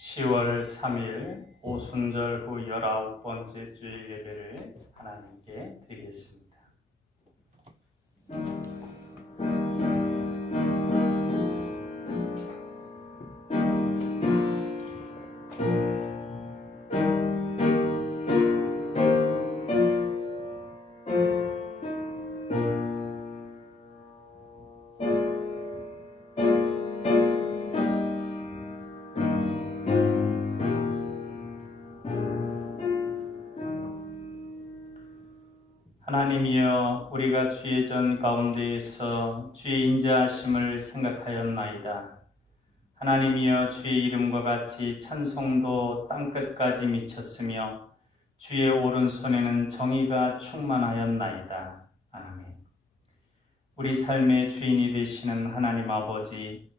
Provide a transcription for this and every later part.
10월 3일 오순절 후 19번째 주일 예배를 하나님께 드리겠습니다. 하나님이여, 우리가 주의 전 가운데에서 주의 인자하심을 생각하였나이다. 하나님이여, 주의 이름과 같이 찬송도 땅끝까지 미쳤으며 주의 오른손에는 정의가 충만하였나이다. 아멘. 우리 삶의 주인이 되시는 하나님 아버지,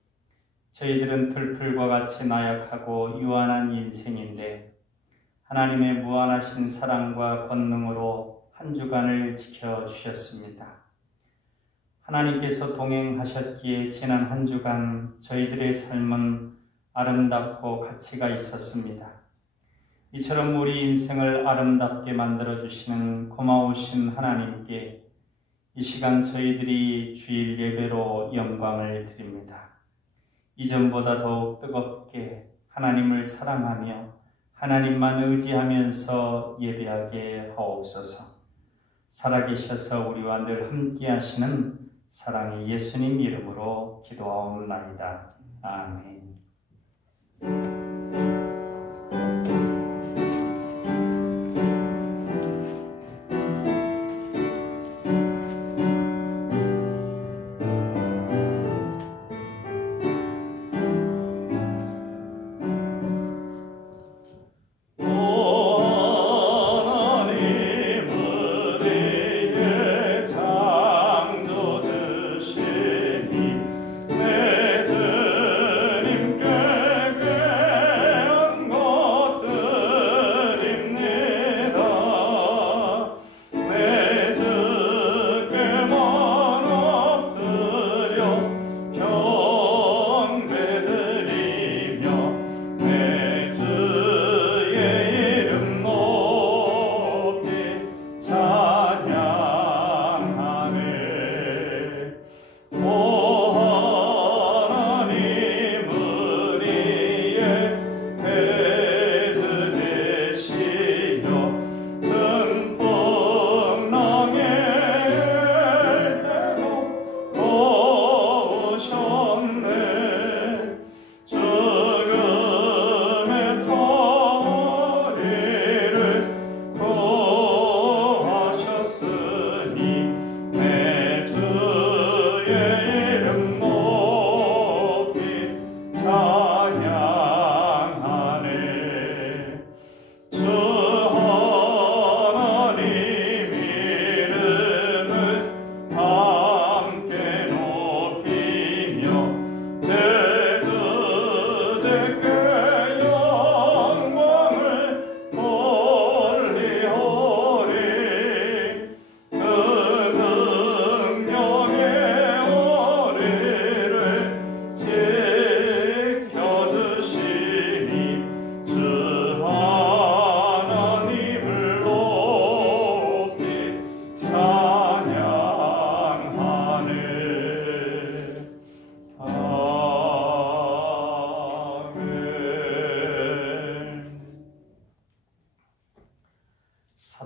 저희들은 들풀과 같이 나약하고 유한한 인생인데 하나님의 무한하신 사랑과 권능으로 한 주간을 지켜주셨습니다. 하나님께서 동행하셨기에 지난 한 주간 저희들의 삶은 아름답고 가치가 있었습니다. 이처럼 우리 인생을 아름답게 만들어주시는 고마우신 하나님께 이 시간 저희들이 주일 예배로 영광을 드립니다. 이전보다 더욱 뜨겁게 하나님을 사랑하며 하나님만 의지하면서 예배하게 하옵소서. 살아계셔서 우리와 늘 함께 하시는 사랑의 예수님 이름으로 기도하옵나이다. 아멘.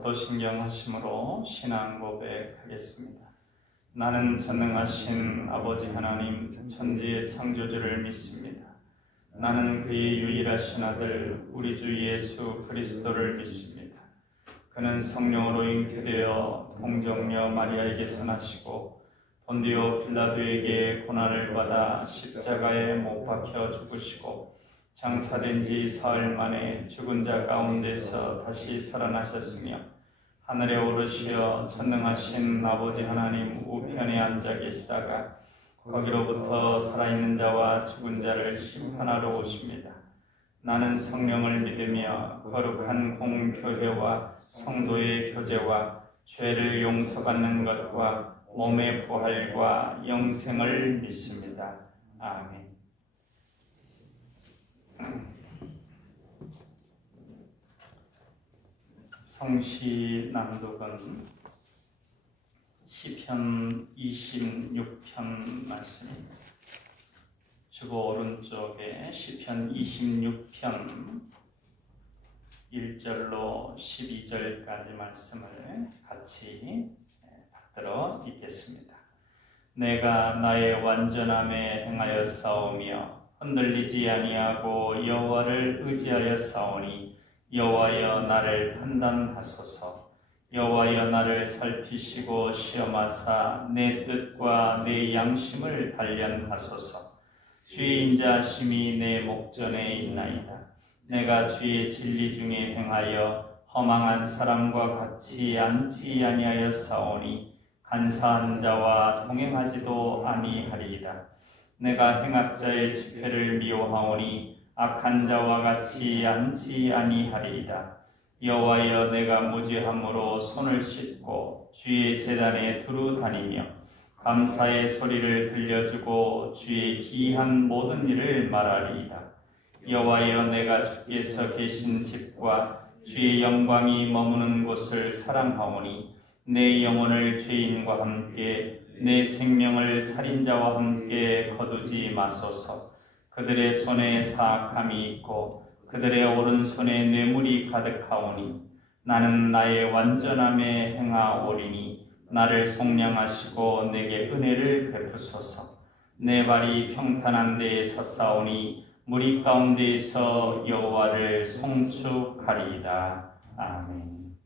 사도신경 하심으로 신앙 고백하겠습니다. 나는 전능하신 아버지 하나님 천지의 창조주를 믿습니다. 나는 그의 유일하신 아들 우리 주 예수 그리스도를 믿습니다. 그는 성령으로 잉태되어 동정녀 마리아에게서 나시고 본디오 빌라도에게 고난을 받아 십자가에 못 박혀 죽으시고 장사된 지 사흘 만에 죽은 자 가운데서 다시 살아나셨으며 하늘에 오르시어 전능하신 아버지 하나님 우편에 앉아 계시다가 거기로부터 살아있는 자와 죽은 자를 심판하러 오십니다. 나는 성령을 믿으며 거룩한 공교회와 성도의 교제와 죄를 용서받는 것과 몸의 부활과 영생을 믿습니다. 아멘. 성시 낭독은 시편 26편 말씀입니다. 주보 오른쪽에 시편 26편 1절로 12절까지 말씀을 같이 받들어 읽겠습니다. 내가 나의 완전함에 행하여 싸우며 흔들리지 아니하고 여호와를 의지하여 싸우니 여호와여 나를 판단하소서. 여호와여 나를 살피시고 시험하사 내 뜻과 내 양심을 단련하소서. 주의 인자하심이 내 목전에 있나이다. 내가 주의 진리 중에 행하여 허망한 사람과 같이 앉지 아니하여 싸우니 간사한 자와 동행하지도 아니하리이다. 내가 행악자의 집회를 미워하오니 악한 자와 같이 앉지 아니하리이다. 여호와여 내가 무죄함으로 손을 씻고 주의 제단에 두루 다니며 감사의 소리를 들려주고 주의 기이한 모든 일을 말하리이다. 여호와여 내가 주께서 계신 집과 주의 영광이 머무는 곳을 사랑하오니 내 영혼을 죄인과 함께 내 생명을 살인자와 함께 거두지 마소서. 그들의 손에 사악함이 있고 그들의 오른손에 뇌물이 가득하오니 나는 나의 완전함에 행하오리니 나를 속량하시고 내게 은혜를 베푸소서. 내 발이 평탄한 데에 섰사오니 무리 가운데에서 여호와를 송축하리이다. 아멘.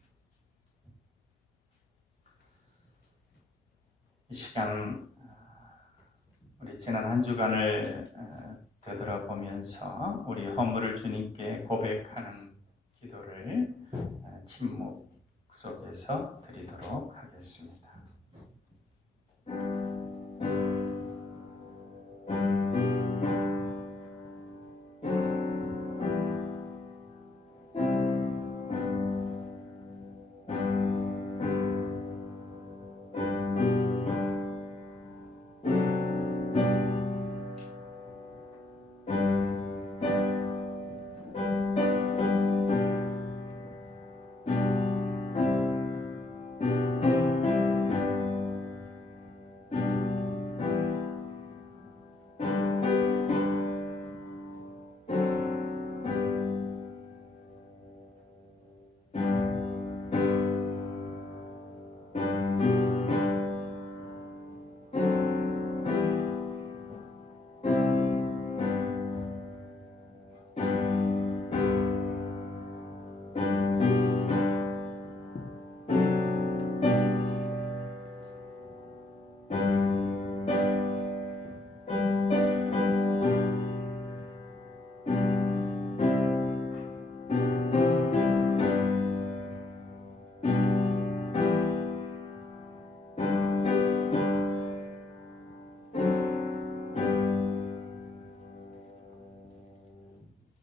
이 시간 우리 지난 한 주간을 되돌아보면서 우리 허물을 주님께 고백하는 기도를 침묵 속에서 드리도록 하겠습니다.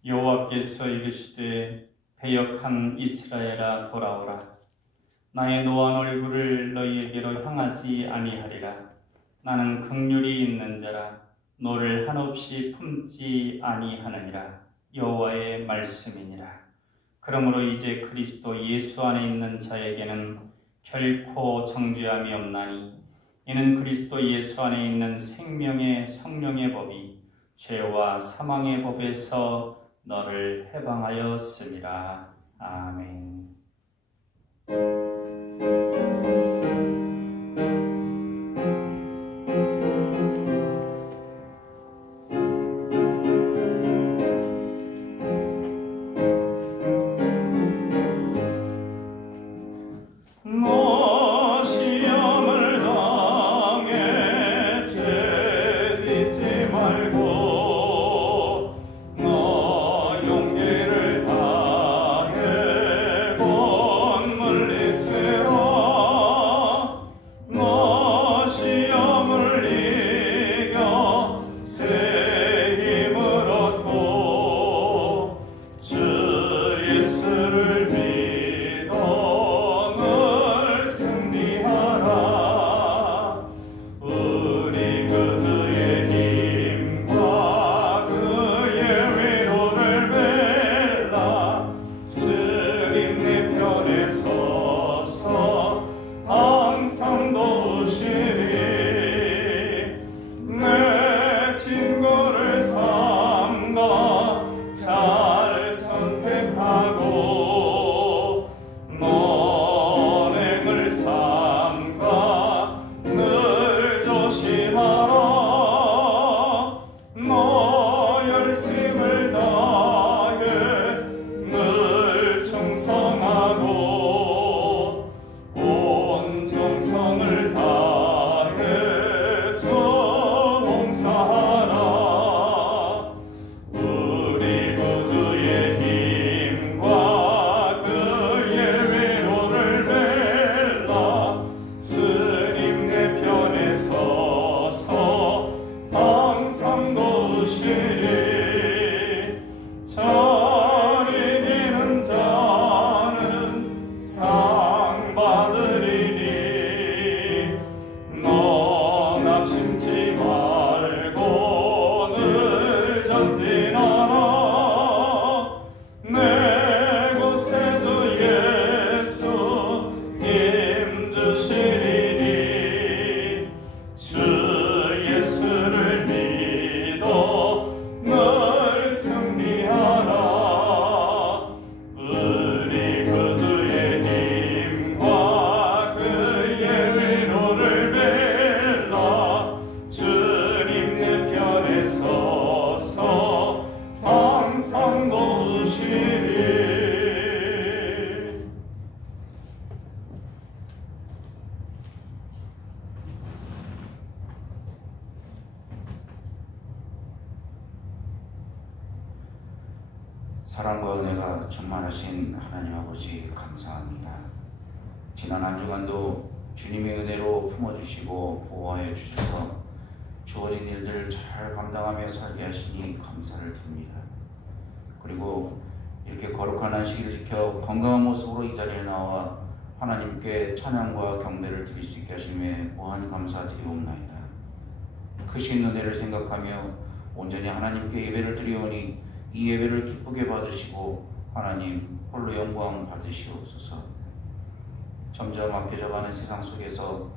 여호와께서 이르시되 배역한 이스라엘아 돌아오라. 나의 노한 얼굴을 너희에게로 향하지 아니하리라. 나는 긍휼이 있는 자라. 너를 한없이 품지 아니하느니라. 여호와의 말씀이니라. 그러므로 이제 그리스도 예수 안에 있는 자에게는 결코 정죄함이 없나니 이는 그리스도 예수 안에 있는 생명의 성령의 법이 죄와 사망의 법에서 너를 해방하였음이라. 아멘. 용기를 다해 본 물리치러 사랑과 은혜가 충만하신 하나님 아버지 감사합니다. 지난 한 주간도 주님의 은혜로 품어주시고 보호하여 주셔서 주어진 일들 잘 감당하며 살게 하시니 감사를 드립니다. 그리고 이렇게 거룩한 안식일을 지켜 건강한 모습으로 이 자리에 나와 하나님께 찬양과 경배를 드릴 수 있게 하심에 무한 감사드리옵나이다. 크신 은혜를 생각하며 온전히 하나님께 예배를 드리오니 이 예배를 기쁘게 받으시고 하나님 홀로 영광 받으시옵소서. 점점 악해져가는 세상 속에서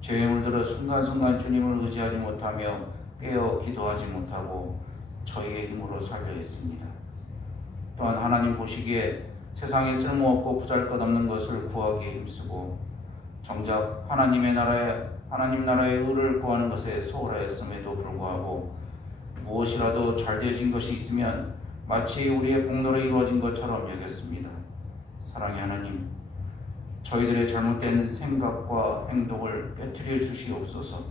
죄에 물들어 순간순간 주님을 의지하지 못하며 깨어 기도하지 못하고 저희의 힘으로 살려 했습니다. 또한 하나님 보시기에 세상에 쓸모없고 보잘것없는 것을 구하기에 힘쓰고 정작 하나님 나라의 의를 구하는 것에 소홀하였음에도 불구하고 무엇이라도 잘 되어진 것이 있으면 마치 우리의 공로로 이루어진 것처럼 여겼습니다. 사랑의 하나님, 저희들의 잘못된 생각과 행동을 깨트려 주시옵소서.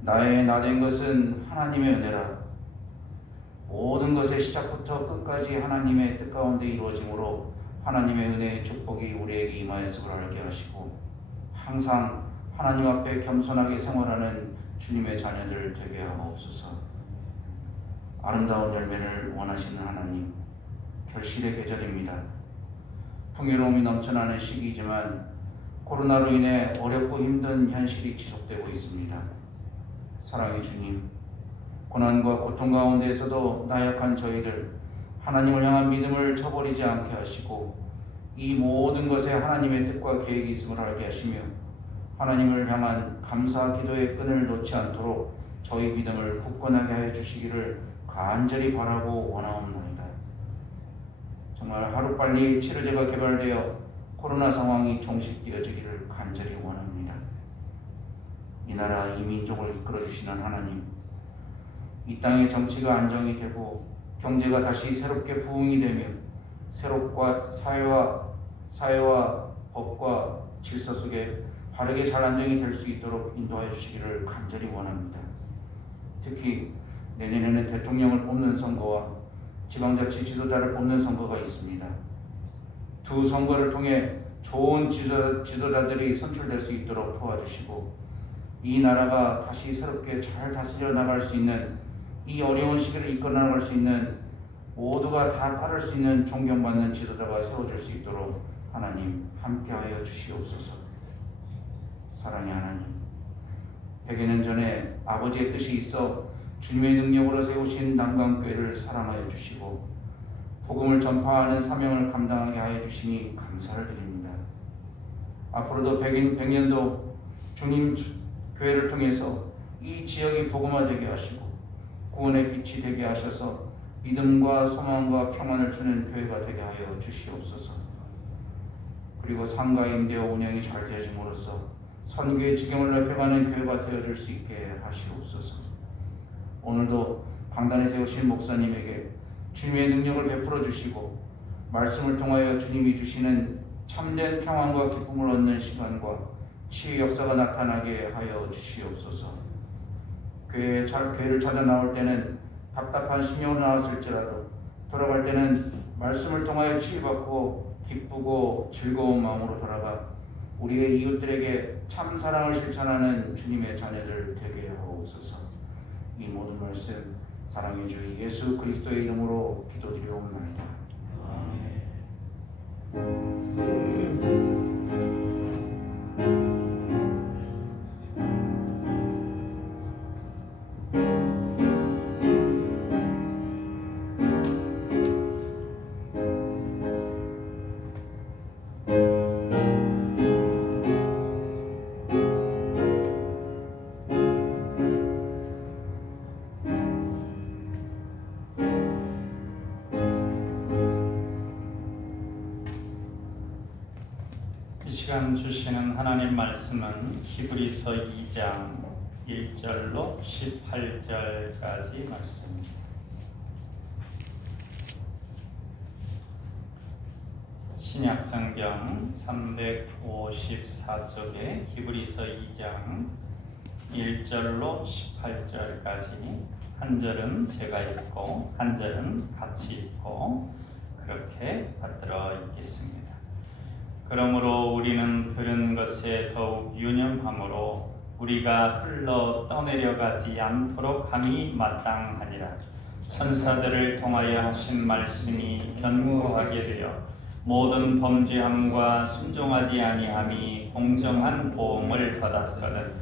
나의 나된 것은 하나님의 은혜라. 모든 것의 시작부터 끝까지 하나님의 뜻 가운데 이루어지므로 하나님의 은혜의 축복이 우리에게 임하였음을 알게 하시고 항상 하나님 앞에 겸손하게 생활하는 주님의 자녀들 되게 하옵소서. 아름다운 열매를 원하시는 하나님, 결실의 계절입니다. 풍요로움이 넘쳐나는 시기이지만 코로나로 인해 어렵고 힘든 현실이 지속되고 있습니다. 사랑의 주님, 고난과 고통 가운데에서도 나약한 저희들 하나님을 향한 믿음을 저버리지 않게 하시고 이 모든 것에 하나님의 뜻과 계획이 있음을 알게 하시며 하나님을 향한 감사 기도의 끈을 놓지 않도록 저희 믿음을 굳건하게 하여 주시기를 간절히 바라고 원하옵나이다. 정말 하루빨리 치료제가 개발되어 코로나 상황이 종식되어지기를 간절히 원합니다. 이 나라 이 민족을 이끌어주시는 하나님, 이 땅의 정치가 안정이 되고 경제가 다시 새롭게 부흥이 되며 새롭과 사회와 법과 질서 속에 바르게 잘 안정이 될 수 있도록 인도하여 주시기를 간절히 원합니다. 특히 내년에는 대통령을 뽑는 선거와 지방자치 지도자를 뽑는 선거가 있습니다. 두 선거를 통해 좋은 지도자들이 선출될 수 있도록 도와주시고 이 나라가 다시 새롭게 잘 다스려 나갈 수 있는 이 어려운 시기를 이끌어 나갈 수 있는 모두가 다 따를 수 있는 존경받는 지도자가 세워질 수 있도록 하나님 함께하여 주시옵소서. 사랑의 하나님, 100여년 전에 아버지의 뜻이 있어 주님의 능력으로 세우신 남강교회를 사랑하여 주시고 복음을 전파하는 사명을 감당하게 하여 주시니 감사를 드립니다. 앞으로도 100년도 주님 교회를 통해서 이 지역이 복음화되게 하시고 구원의 빛이 되게 하셔서 믿음과 소망과 평안을 주는 교회가 되게 하여 주시옵소서. 그리고 상가 임대와 운영이 잘 되어짐으로써 선교의 지경을 넓혀가는 교회가 되어줄 수 있게 하시옵소서. 오늘도 강단에 세우신 목사님에게 주님의 능력을 베풀어 주시고 말씀을 통하여 주님이 주시는 참된 평안과 기쁨을 얻는 시간과 치유 역사가 나타나게 하여 주시옵소서. 교회를 찾아 나올 때는 답답한 심령으로 나왔을지라도 돌아갈 때는 말씀을 통하여 치유받고 기쁘고 즐거운 마음으로 돌아가 우리의 이웃들에게 참 사랑을 실천하는 주님의 자녀들 되게 하옵소서. 이 모든 말씀 사랑의 주 예수 그리스도의 이름으로 기도드리옵나이다. 아멘. 시간 주시는 하나님 말씀은 히브리서 2장 1절로 18절까지 말씀입니다. 신약성경 354쪽에 히브리서 2장 1절로 18절까지 한 절은 제가 읽고 한 절은 같이 읽고 그렇게 받들어 있겠습니다. 그러므로 우리는 들은 것에 더욱 유념함으로 우리가 흘러 떠내려가지 않도록 함이 마땅하니라. 천사들을 통하여 하신 말씀이 견고하게 되어 모든 범죄함과 순종하지 아니함이 공정한 보응을 받았거든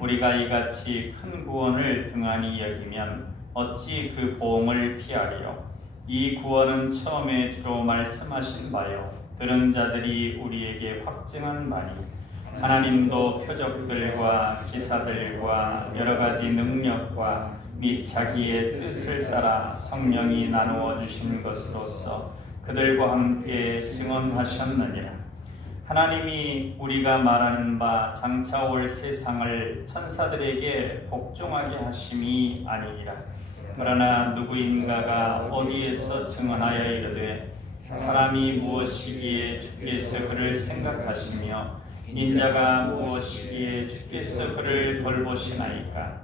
우리가 이같이 큰 구원을 등한히 여기면 어찌 그 보응을 피하리요. 이 구원은 처음에 주로 말씀하신 바요 들은 자들이 우리에게 확증한 바니 하나님도 표적들과 기사들과 여러 가지 능력과 및 자기의 뜻을 따라 성령이 나누어 주신 것으로서 그들과 함께 증언하셨느니라. 하나님이 우리가 말하는 바 장차 올 세상을 천사들에게 복종하게 하심이 아니니라. 그러나 누구인가가 어디에서 증언하여 이르되 사람이 무엇이기에 주께서 그를 생각하시며 인자가 무엇이기에 주께서 그를 돌보시나이까.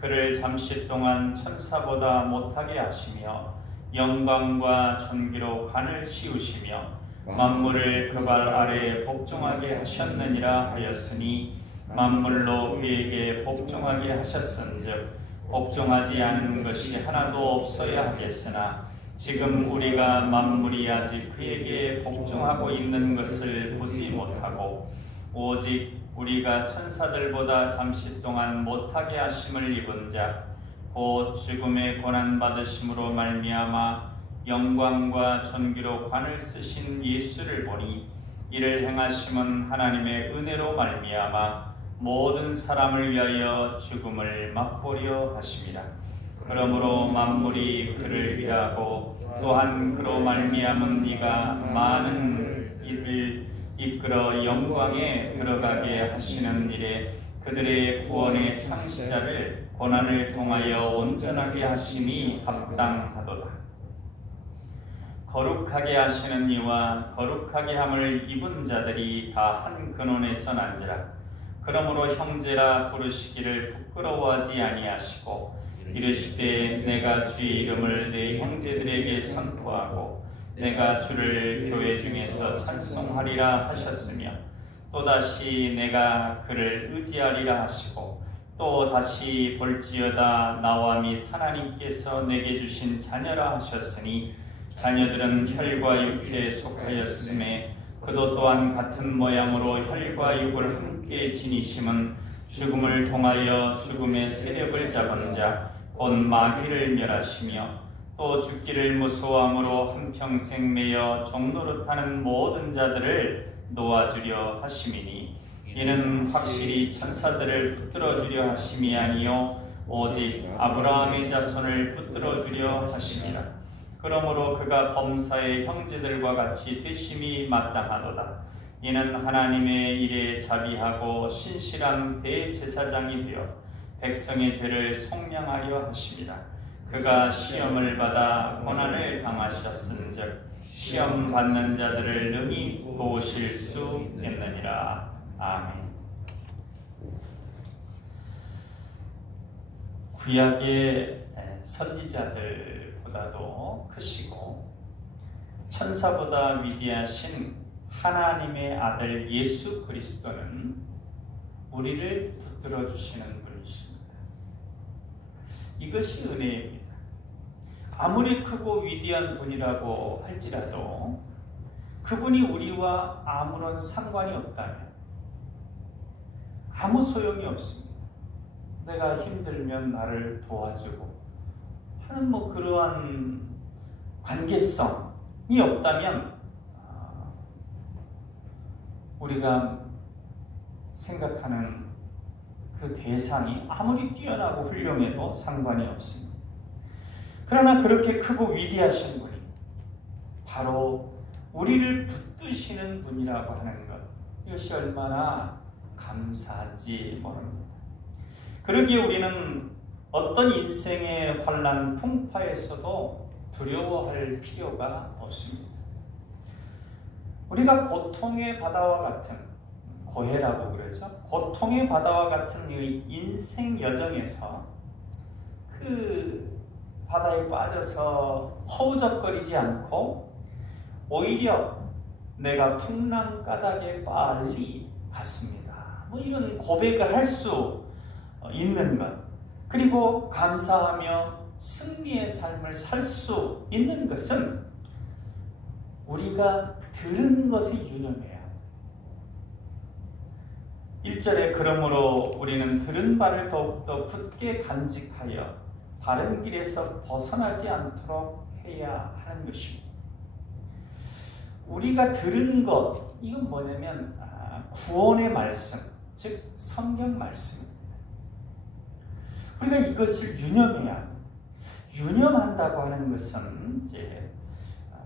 그를 잠시 동안 천사보다 못하게 하시며 영광과 존귀로 관을 씌우시며 만물을 그 발 아래에 복종하게 하셨느니라 하였으니 만물로 그에게 복종하게 하셨은즉 복종하지 않은 것이 하나도 없어야 하겠으나 지금 우리가 만물이 아직 그에게 복종하고 있는 것을 보지 못하고 오직 우리가 천사들보다 잠시 동안 못하게 하심을 입은 자 곧 죽음의 고난받으심으로 말미암아 영광과 존귀로 관을 쓰신 예수를 보니 이를 행하심은 하나님의 은혜로 말미암아 모든 사람을 위하여 죽음을 맛보려 하심이라. 그러므로 만물이 그를 위하고 또한 그로 말미암은 네가 많은 이를 이끌어 영광에 들어가게 하시는 일에 그들의 구원의 창시자를 고난을 통하여 온전하게 하심이 합당하도다. 거룩하게 하시는 이와 거룩하게 함을 입은 자들이 다 한 근원에서 난지라. 그러므로 형제라 부르시기를 부끄러워하지 아니하시고 이르시되 내가 주의 이름을 내 형제들에게 선포하고 내가 주를 교회 중에서 찬송하리라 하셨으며 또다시 내가 그를 의지하리라 하시고 또 다시 볼지어다 나와 및 하나님께서 내게 주신 자녀라 하셨으니 자녀들은 혈과 육에 속하였음에 그도 또한 같은 모양으로 혈과 육을 함께 지니심은 죽음을 통하여 죽음의 세력을 잡은 자 곧 마귀를 멸하시며 또 죽기를 무서워함으로 한평생 매여 종노릇하는 모든 자들을 놓아주려 하심이니 이는 확실히 천사들을 붙들어주려 하심이 아니요 오직 아브라함의 자손을 붙들어주려 하심이라. 그러므로 그가 범사의 형제들과 같이 되심이 마땅하도다. 이는 하나님의 일에 자비하고 신실한 대제사장이 되어 백성의 죄를 속량하려 하심이라. 그가 시험을 받아 고난을 당하셨은즉 시험 받는 자들을 능히 도우실 수 있느니라. 아멘. 구약의 선지자들보다도 크시고 천사보다 위대하신 하나님의 아들 예수 그리스도는 우리를 붙들어 주시는 분이십니다. 이것이 은혜입니다. 아무리 크고 위대한 분이라고 할지라도 그분이 우리와 아무런 상관이 없다면 아무 소용이 없습니다. 내가 힘들면 나를 도와주고 하는 그러한 관계성이 없다면 우리가 생각하는 그 대상이 아무리 뛰어나고 훌륭해도 상관이 없습니다. 그러나 그렇게 크고 위대하신 분이 바로 우리를 붙드시는 분이라고 하는 것, 이것이 얼마나 감사한지 모릅니다. 그러기에 우리는 어떤 인생의 환난 풍파에서도 두려워할 필요가 없습니다. 우리가 고통의 바다와 같은, 고해라고 그러죠. 고통의 바다와 같은 이 인생 여정에서 그 바다에 빠져서 허우적거리지 않고 오히려 내가 풍랑 까닭에 빨리 갔습니다. 뭐 이런 고백을 할 수 있는 것, 그리고 감사하며 승리의 삶을 살 수 있는 것은 우리가 들은 것에 유념해야 합니다. 1절에 그러므로 우리는 들은 바를 더욱더 굳게 간직하여 바른 길에서 벗어나지 않도록 해야 하는 것입니다. 우리가 들은 것, 이건 뭐냐면 구원의 말씀, 즉 성경 말씀입니다. 우리가 이것을 유념해야 합니다. 유념한다고 하는 것은 이제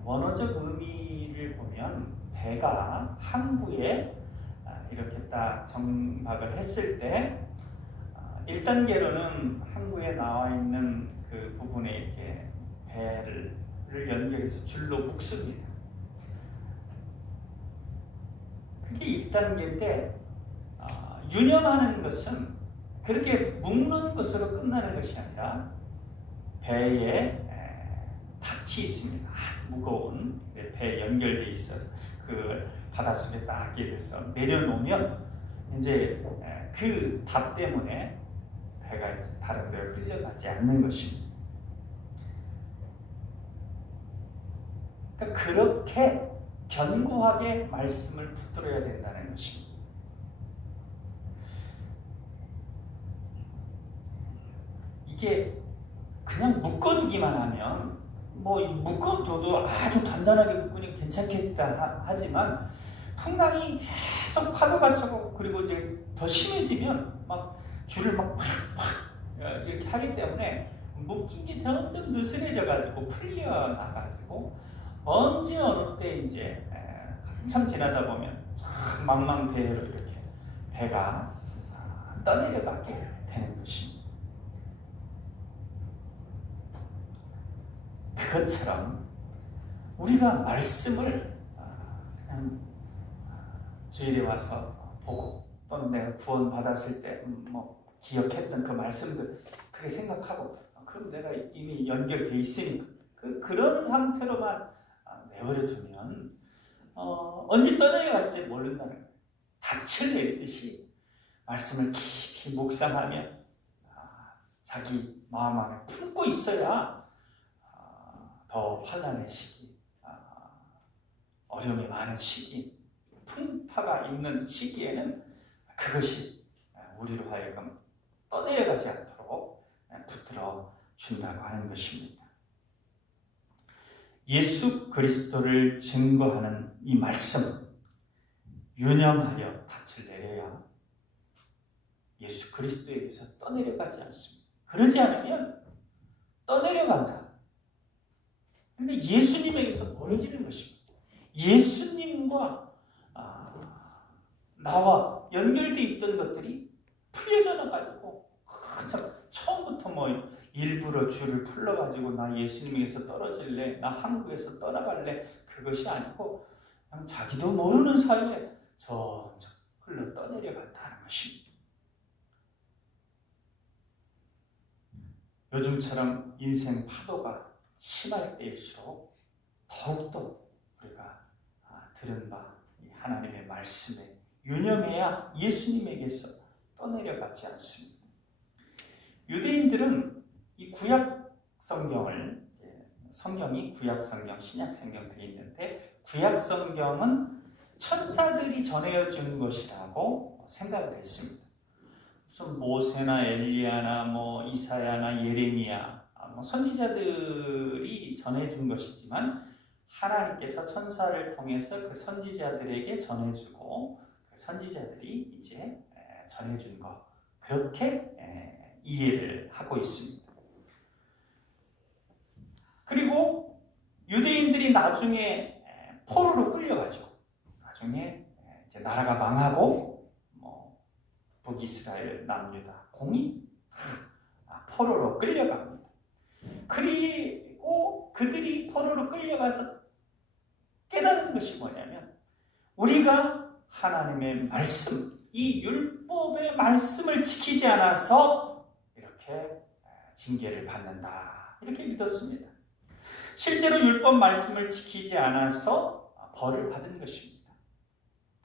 원어적 의미를 보면 배가 항구에 이렇게 딱 정박을 했을 때 1단계로는 항구에 나와 있는 그 부분에 이렇게 배를 연결해서 줄로 묶습니다. 그게 1단계인데 유념하는 것은 그렇게 묶는 것으로 끝나는 것이 아니라 배에 닻이 있습니다. 아주 무거운 배에 연결되어 있어서 그 바닷속에 딱 이래서 내려놓으면 이제 그 닷 때문에 배가 이제 다른 데로 흘러가지 않는 것입니다. 그러니까 그렇게 견고하게 말씀을 붙들어야 된다는 것입니다. 이게 그냥 묶어두기만 하면 뭐 묶어둬도 아주 단단하게 묶으니 괜찮겠다 하지만 풍랑이 계속 파도가 차고 그리고 이제 더 심해지면 막 줄을 막 팍팍 이렇게 하기 때문에 묶인 게 점점 느슨해져 가지고 풀려 나가지고 언제 어느 때 이제 한참 지나다 보면 참 망망대해로 이렇게 배가 떠내려가게 되는 것입니다. 그것처럼 우리가 말씀을 그냥 주일에 와서 보고 또는 내가 구원 받았을 때 뭐 기억했던 그 말씀들 그렇게 생각하고 그럼 내가 이미 연결돼 있으니까 그런 상태로만 내버려 두면 언제 떠내려갈지 모른다는 거예요. 닻을 내듯이 말씀을 깊이 묵상하며 자기 마음 안에 품고 있어야 더 환난의 시기, 어려움이 많은 시기, 풍파가 있는 시기에는 그것이 우리로 하여금 떠내려가지 않도록 붙들어 준다고 하는 것입니다. 예수 그리스도를 증거하는 이 말씀, 유념하여 닻을 내려야 예수 그리스도에게서 떠내려가지 않습니다. 그러지 않으면 떠내려간다. 그러니까 예수님에게서 멀어지는 것입니다. 예수님과 나와 연결되어 있던 것들이 풀려져 나가지고 처음부터 뭐 일부러 줄을 풀러가지고 나 예수님에게서 떨어질래, 나 한국에서 떠나갈래 그것이 아니고 그냥 자기도 모르는 사이에 점점 흘러 떠내려간다는 것입니다. 요즘처럼 인생 파도가 심할 때일수록 더욱더 우리가 들은 바 하나님의 말씀에 유념해야 예수님에게서 떠내려가지 않습니다. 유대인들은 이 구약 성경을 성경이 구약 성경, 신약 성경 되어 있는데 구약 성경은 천사들이 전해준 것이라고 생각을 했습니다. 무슨 모세나 엘리야나 뭐 이사야나 예레미야 선지자들이 전해준 것이지만 하나님께서 천사를 통해서 그 선지자들에게 전해주고 그 선지자들이 이제 전해준 것 그렇게 이해를 하고 있습니다. 그리고 유대인들이 나중에 포로로 끌려가죠. 나중에 이제 나라가 망하고 뭐 북이스라엘, 남유다, 공이 포로로 끌려갑니다. 그리고 그들이 포로로 끌려가서 깨닫는 것이 뭐냐면 우리가 하나님의 말씀, 이 율법의 말씀을 지키지 않아서 이렇게 징계를 받는다. 이렇게 믿었습니다. 실제로 율법 말씀을 지키지 않아서 벌을 받은 것입니다.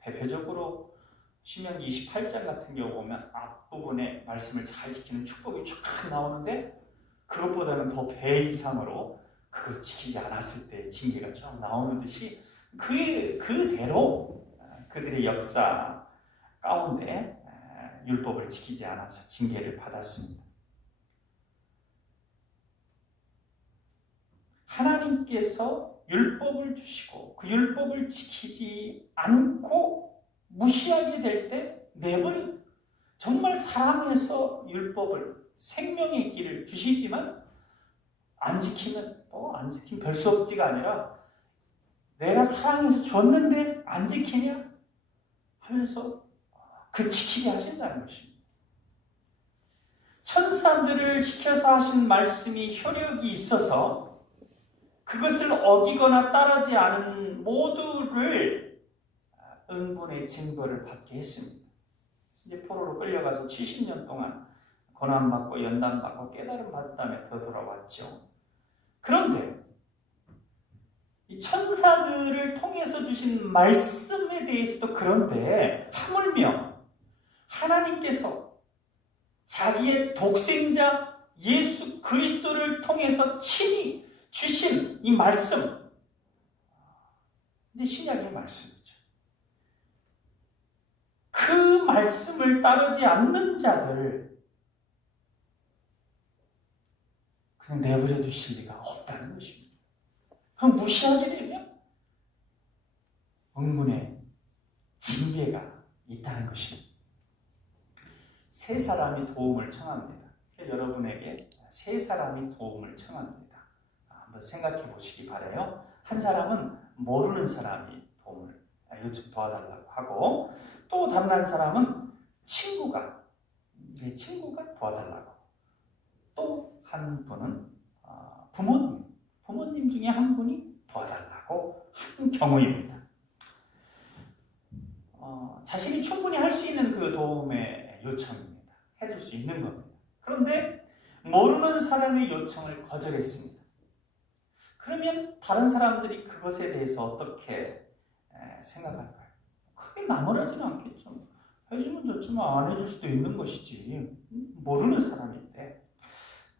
대표적으로 신명기 28장 같은 경우 보면 앞부분에 말씀을 잘 지키는 축복이 쫙 나오는데 그것보다는 더 배 이상으로 그걸 지키지 않았을 때 징계가 쭉 나오는 듯이 그대로 그들의 역사 가운데 율법을 지키지 않아서 징계를 받았습니다. 하나님께서 율법을 주시고 그 율법을 지키지 않고 무시하게 될 때 내버려 정말 사랑해서 율법을 생명의 길을 주시지만 안 지키면 안 지키면 별 수 없지가 아니라 내가 사랑해서 줬는데 안 지키냐 하면서 그 지키게 하신다는 것입니다. 천사들을 시켜서 하신 말씀이 효력이 있어서 그것을 어기거나 따르지 않은 모두를 응분의 증거를 받게 했습니다. 이제 포로로 끌려가서 70년 동안 고난받고 연단받고 깨달음 받은 다음에 더 돌아왔죠. 그런데 이 천사들을 통해서 주신 말씀에 대해서도 그런데 하물며 하나님께서 자기의 독생자 예수 그리스도를 통해서 친히 주신 이 말씀, 이제 신약의 말씀이죠. 그 말씀을 따르지 않는 자들 그냥 내버려 두실 리가 없다는 것입니다. 그럼 무시하게 되면 응분의 징계가 있다는 것입니다. 세 사람이 도움을 청합니다. 여러분에게 세 사람이 도움을 청합니다. 한번 생각해 보시기 바라요. 한 사람은 모르는 사람이 도움을 도와달라고 하고, 또 다른 한 사람은 친구가 도와달라고, 또 한 분은 부모님 중에 한 분이 도와달라고 한 경우입니다. 자신이 충분히 할 수 있는 그 도움의 요청입니다. 해줄 수 있는 겁니다. 그런데 모르는 사람의 요청을 거절했습니다. 그러면 다른 사람들이 그것에 대해서 어떻게 생각할까요? 크게 나무라지는 않겠죠. 해주면 좋지만 안 해줄 수도 있는 것이지. 모르는 사람인데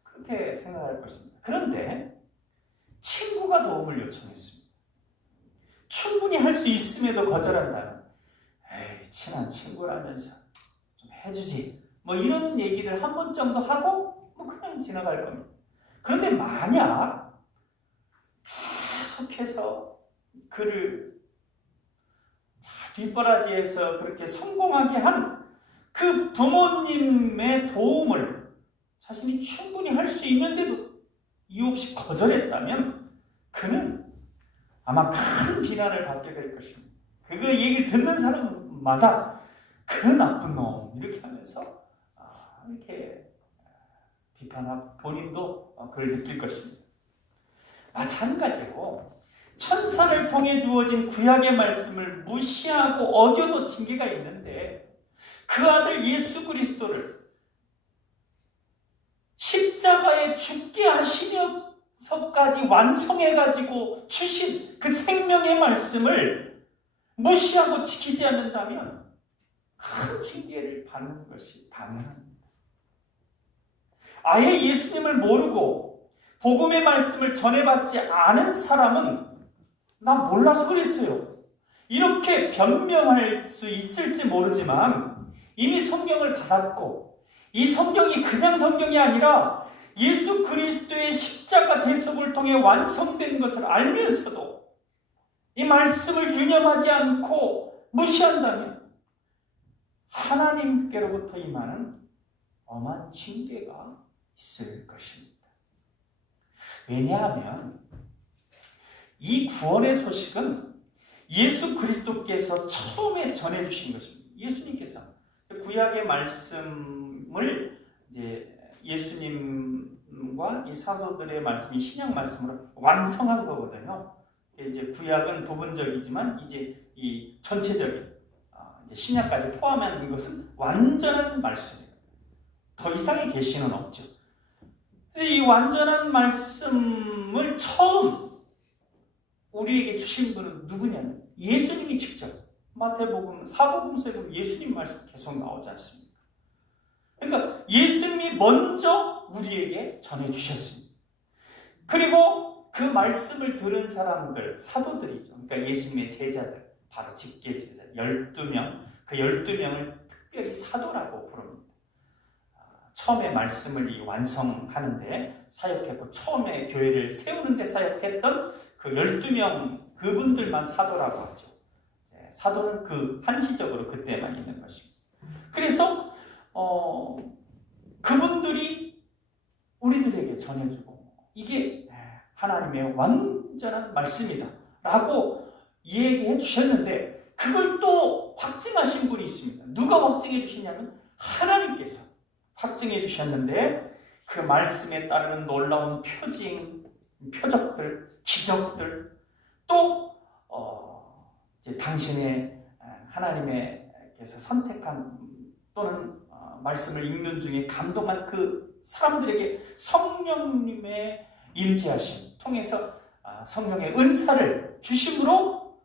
그렇게 생각할 것입니다. 그런데 친구가 도움을 요청했습니다. 충분히 할 수 있음에도 거절한다면 에이, 친한 친구라면서 좀 해주지. 뭐 이런 얘기를 한 번 정도 하고 뭐 그냥 지나갈 겁니다. 그런데 만약 계속해서 그를 뒷바라지에서 그렇게 성공하게 한 그 부모님의 도움을 자신이 충분히 할 수 있는데도 이유 없이 거절했다면 그는 아마 큰 비난을 받게 될 것입니다. 그거 얘기를 듣는 사람마다 그 나쁜 놈 이렇게 하면서 이렇게 비판하고 본인도 그걸 느낄 것입니다. 마찬가지로 천사를 통해 주어진 구약의 말씀을 무시하고 어겨도 징계가 있는데 그 아들 예수 그리스도를 십자가에 죽게 하시면서까지 완성해가지고 주신 그 생명의 말씀을 무시하고 지키지 않는다면 큰 징계를 받는 것이 당연합니다. 아예 예수님을 모르고 복음의 말씀을 전해받지 않은 사람은 나 몰라서 그랬어요. 이렇게 변명할 수 있을지 모르지만 이미 성경을 받았고 이 성경이 그냥 성경이 아니라 예수 그리스도의 십자가 대속을 통해 완성된 것을 알면서도 이 말씀을 유념하지 않고 무시한다면 하나님께로부터 임하는 엄한 징계가 있을 것입니다. 왜냐하면 이 구원의 소식은 예수 그리스도께서 처음에 전해주신 것입니다. 예수님께서 구약의 말씀을 이제 예수님과 이 사도들의 말씀이 신약 말씀으로 완성한 거거든요. 이제 구약은 부분적이지만 이제 이 전체적인 이제 신약까지 포함한 것은 완전한 말씀입니다. 더 이상의 계시는 없죠. 그래서 이 완전한 말씀을 처음 우리에게 주신 분은 누구냐면 예수님이 직접, 마태복음, 사복음서에 보면 예수님 말씀 계속 나오지 않습니까? 그러니까 예수님이 먼저 우리에게 전해주셨습니다. 그리고 그 말씀을 들은 사람들, 사도들이죠. 그러니까 예수님의 제자들, 바로 직계 제자 12명, 그 12명을 특별히 사도라고 부릅니다. 처음에 말씀을 완성하는데 사역했고 처음에 교회를 세우는데 사역했던 그 12명 그분들만 사도라고 하죠. 사도는 그 한시적으로 그때만 있는 것입니다. 그래서 그분들이 우리들에게 전해주고 이게 하나님의 완전한 말씀이다 라고 얘기해 주셨는데 그걸 또 확증하신 분이 있습니다. 누가 확증해 주시냐면 하나님께서 확증해 주셨는데 그 말씀에 따르는 놀라운 표적들, 기적들 또 이제 당신의 하나님께서 선택한 또는 말씀을 읽는 중에 감동한 그 사람들에게 성령님의 임재하심 통해서 성령의 은사를 주심으로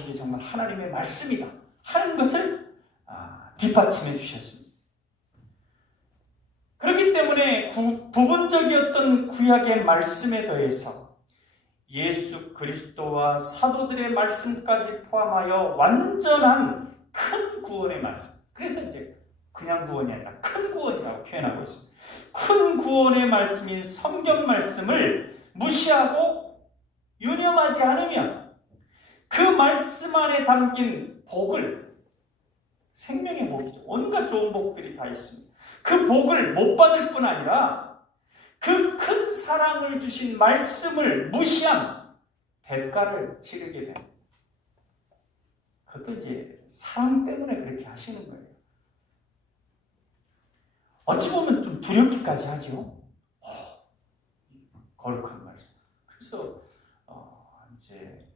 이게 정말 하나님의 말씀이다 하는 것을 뒷받침해 주셨습니다. 그렇기 때문에 부분적이었던 구약의 말씀에 더해서 예수 그리스도와 사도들의 말씀까지 포함하여 완전한 큰 구원의 말씀. 그래서 이제 그냥 구원이 아니라 큰 구원이라고 표현하고 있습니다. 큰 구원의 말씀인 성경 말씀을 무시하고 유념하지 않으면 그 말씀 안에 담긴 복을, 생명의 복이죠. 온갖 좋은 복들이 다 있습니다. 그 복을 못 받을 뿐 아니라 그 큰 사랑을 주신 말씀을 무시한 대가를 치르게 됩니다. 그것도 이제 사랑 때문에 그렇게 하시는 거예요. 어찌 보면 좀 두렵기까지 하죠. 거룩한 말씀. 그래서 이제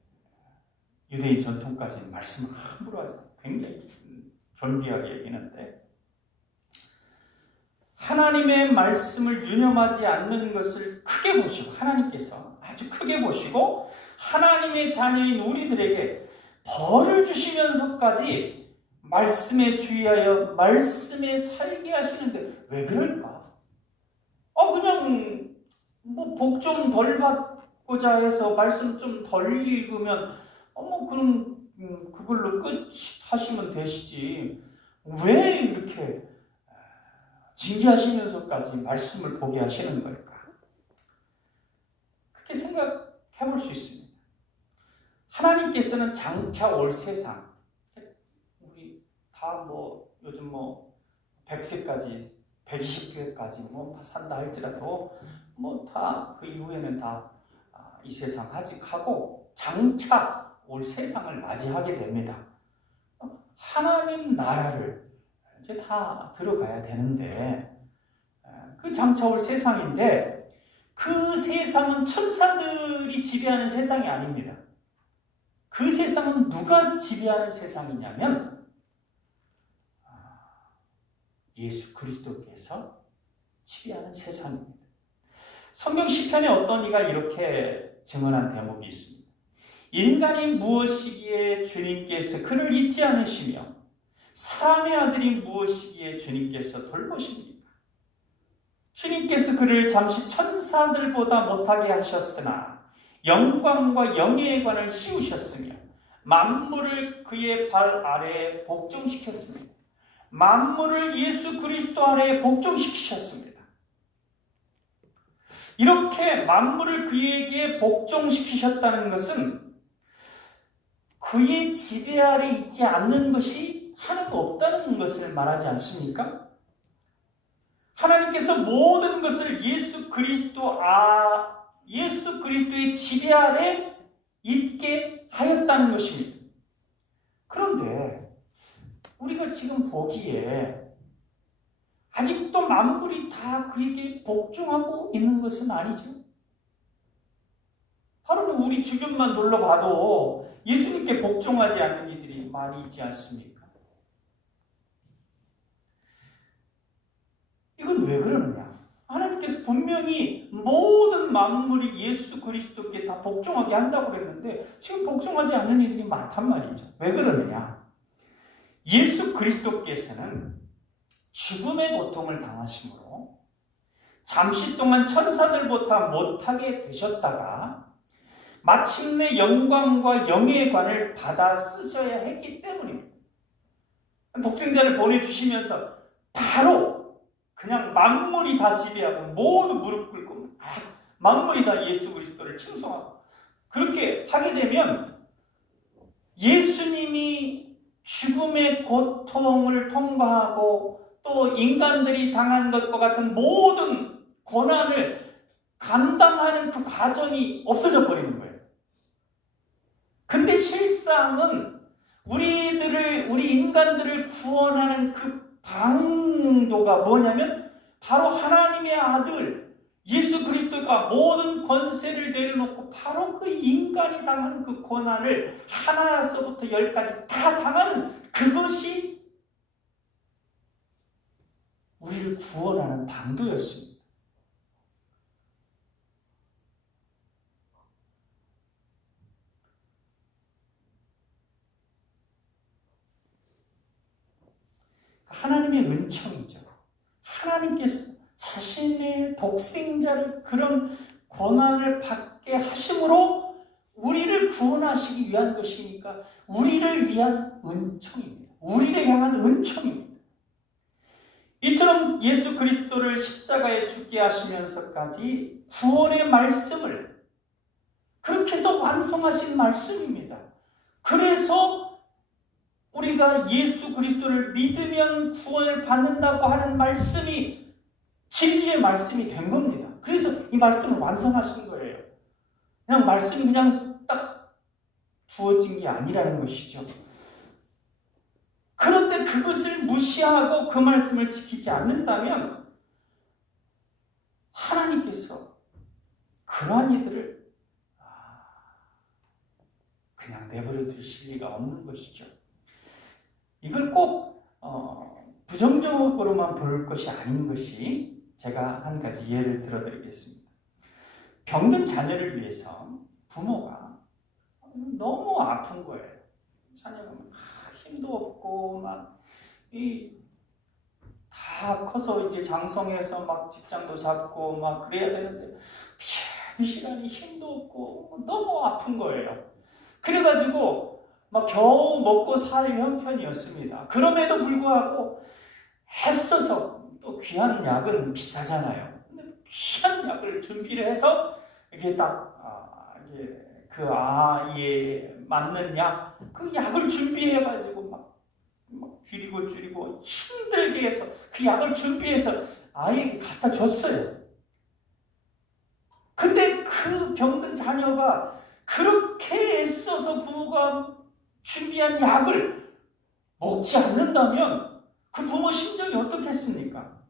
유대인 전통까지는 말씀을 함부로 하지 않아요. 굉장히 존귀하게 여기는데 하나님의 말씀을 유념하지 않는 것을 크게 보시고 하나님께서 아주 크게 보시고 하나님의 자녀인 우리들에게 벌을 주시면서까지 말씀에 주의하여 말씀에 살게 하시는데 왜 그럴까? 그냥 뭐 복 좀 덜 받고자 해서 말씀 좀 덜 읽으면 그럼 그걸로 끝 하시면 되시지 왜 이렇게 징계하시면서까지 말씀을 보게 하시는 걸까? 그렇게 생각해 볼 수 있습니다. 하나님께서는 장차 올 세상, 우리 다 요즘 100세까지, 120세까지 산다 할지라도 다 그 이후에는 다 이 세상 하직하고 장차 올 세상을 맞이하게 됩니다. 하나님 나라를 이제 다 들어가야 되는데 그 장차 올 세상인데 그 세상은 천사들이 지배하는 세상이 아닙니다. 그 세상은 누가 지배하는 세상이냐면 예수 그리스도께서 지배하는 세상입니다. 성경 시편에 어떤 이가 이렇게 증언한 대목이 있습니다. 인간이 무엇이기에 주님께서 그를 잊지 않으시며 사람의 아들이 무엇이기에 주님께서 돌보십니까? 주님께서 그를 잠시 천사들보다 못하게 하셨으나 영광과 영예의 관을 씌우셨으며 만물을 그의 발 아래에 복종시켰습니다. 만물을 예수 그리스도 아래에 복종시키셨습니다. 이렇게 만물을 그에게 복종시키셨다는 것은 그의 지배 아래 있지 않는 것이 하나도 없다는 것을 말하지 않습니까? 하나님께서 모든 것을 예수 그리스도의 지배 아래 있게 하였다는 것입니다. 그런데 우리가 지금 보기에 아직도 만물이 다 그에게 복종하고 있는 것은 아니죠. 바로 우리 주변만 둘러봐도 예수님께 복종하지 않는 이들이 많이 있지 않습니까? 이건 왜 그러느냐? 하나님께서 분명히 모든 만물이 예수 그리스도께 다 복종하게 한다고 그랬는데 지금 복종하지 않는 이들이 많단 말이죠. 왜 그러느냐? 예수 그리스도께서는 죽음의 고통을 당하심으로 잠시 동안 천사들보다 못하게 되셨다가 마침내 영광과 영예관을 받아 쓰셔야 했기 때문입니다. 독생자를 보내주시면서 바로 그냥 만물이 다 지배하고 모두 무릎 꿇고 만물이 다 예수 그리스도를 칭송하고 그렇게 하게 되면 예수님이 죽음의 고통을 통과하고 또 인간들이 당한 것과 같은 모든 고난을 감당하는 그 과정이 없어져 버리는 거예요. 근데 실상은 우리 인간들을 구원하는 그 방도가 뭐냐면 바로 하나님의 아들 예수 그리스도가 모든 권세를 내려놓고 바로 그 인간이 당하는 그 고난을 하나에서부터 열까지 다 당하는 그것이 우리를 구원하는 방도였습니다. 하나님의 은총이죠. 하나님께서 자신의 독생자를 그런 고난을 받게 하심으로 우리를 구원하시기 위한 것이니까 우리를 위한 은총입니다. 우리를 향한 은총입니다. 이처럼 예수 그리스도를 십자가에 죽게 하시면서까지 구원의 말씀을 그렇게 해서 완성하신 말씀입니다. 그래서 우리가 예수 그리스도를 믿으면 구원을 받는다고 하는 말씀이 진리의 말씀이 된 겁니다. 그래서 이 말씀을 완성하신 거예요. 그냥 말씀이 그냥 딱 주어진 게 아니라는 것이죠. 그런데 그것을 무시하고 그 말씀을 지키지 않는다면 하나님께서 그러한 이들을 그냥 내버려 두실 리가 없는 것이죠. 이걸 꼭 부정적으로만 볼 것이 아닌 것이 제가 한 가지 예를 들어드리겠습니다. 병든 자녀를 위해서 부모가 너무 아픈 거예요. 자녀가 힘도 없고 다 커서 이제 장성해서 막 직장도 잡고 막 그래야 되는데 시간이 힘도 없고 너무 아픈 거예요. 그래가지고 막 겨우 먹고 살 형편이었습니다. 그럼에도 불구하고 애써서 또 귀한 약은 비싸잖아요. 근데 귀한 약을 준비를 해서 이게 딱 그 아이에 맞는 약, 그 약을 준비해가지고 막 줄이고 힘들게 해서 그 약을 준비해서 아이에게 갖다 줬어요. 근데 그 병든 자녀가 그렇게 애써서 부모가 준비한 약을 먹지 않는다면 그 부모 심정이 어떻겠습니까?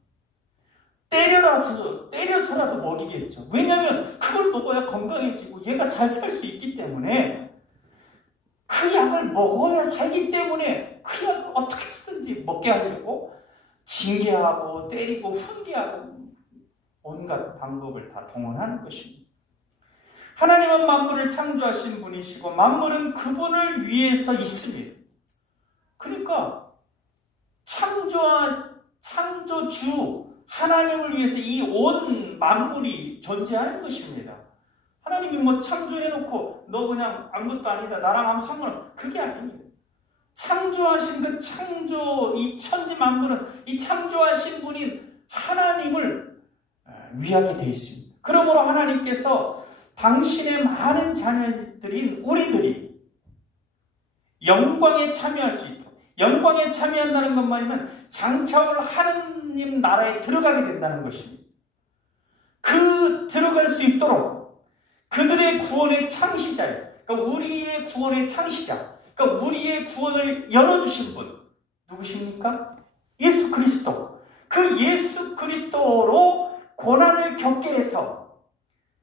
때려서라도 먹이겠죠. 왜냐하면 그걸 먹어야 건강해지고 얘가 잘 살 수 있기 때문에 그 약을 먹어야 살기 때문에 그 약을 어떻게 해서든지 먹게 하려고 징계하고 때리고 훈계하고 온갖 방법을 다 동원하는 것입니다. 하나님은 만물을 창조하신 분이시고 만물은 그분을 위해서 있습니다. 그러니까 창조주 하나님을 위해서 이 온 만물이 존재하는 것입니다. 하나님이 뭐 창조해놓고 너 그냥 아무것도 아니다 나랑 아무 상관없어 그게 아닙니다. 창조하신 그 이 천지 만물은 이 창조하신 분인 하나님을 위하게 되어 있습니다. 그러므로 하나님께서 당신의 많은 자녀들인 우리들이 영광에 참여할 수 있도록, 영광에 참여한다는 것만이면 장차올 하느님 나라에 들어가게 된다는 것입니다. 그 들어갈 수 있도록 그들의 구원의 창시자예요. 그러니까 우리의 구원의 창시자, 그러니까 우리의 구원을 열어주신 분 누구십니까? 예수 그리스도. 그 예수 그리스도로 고난을 겪게 해서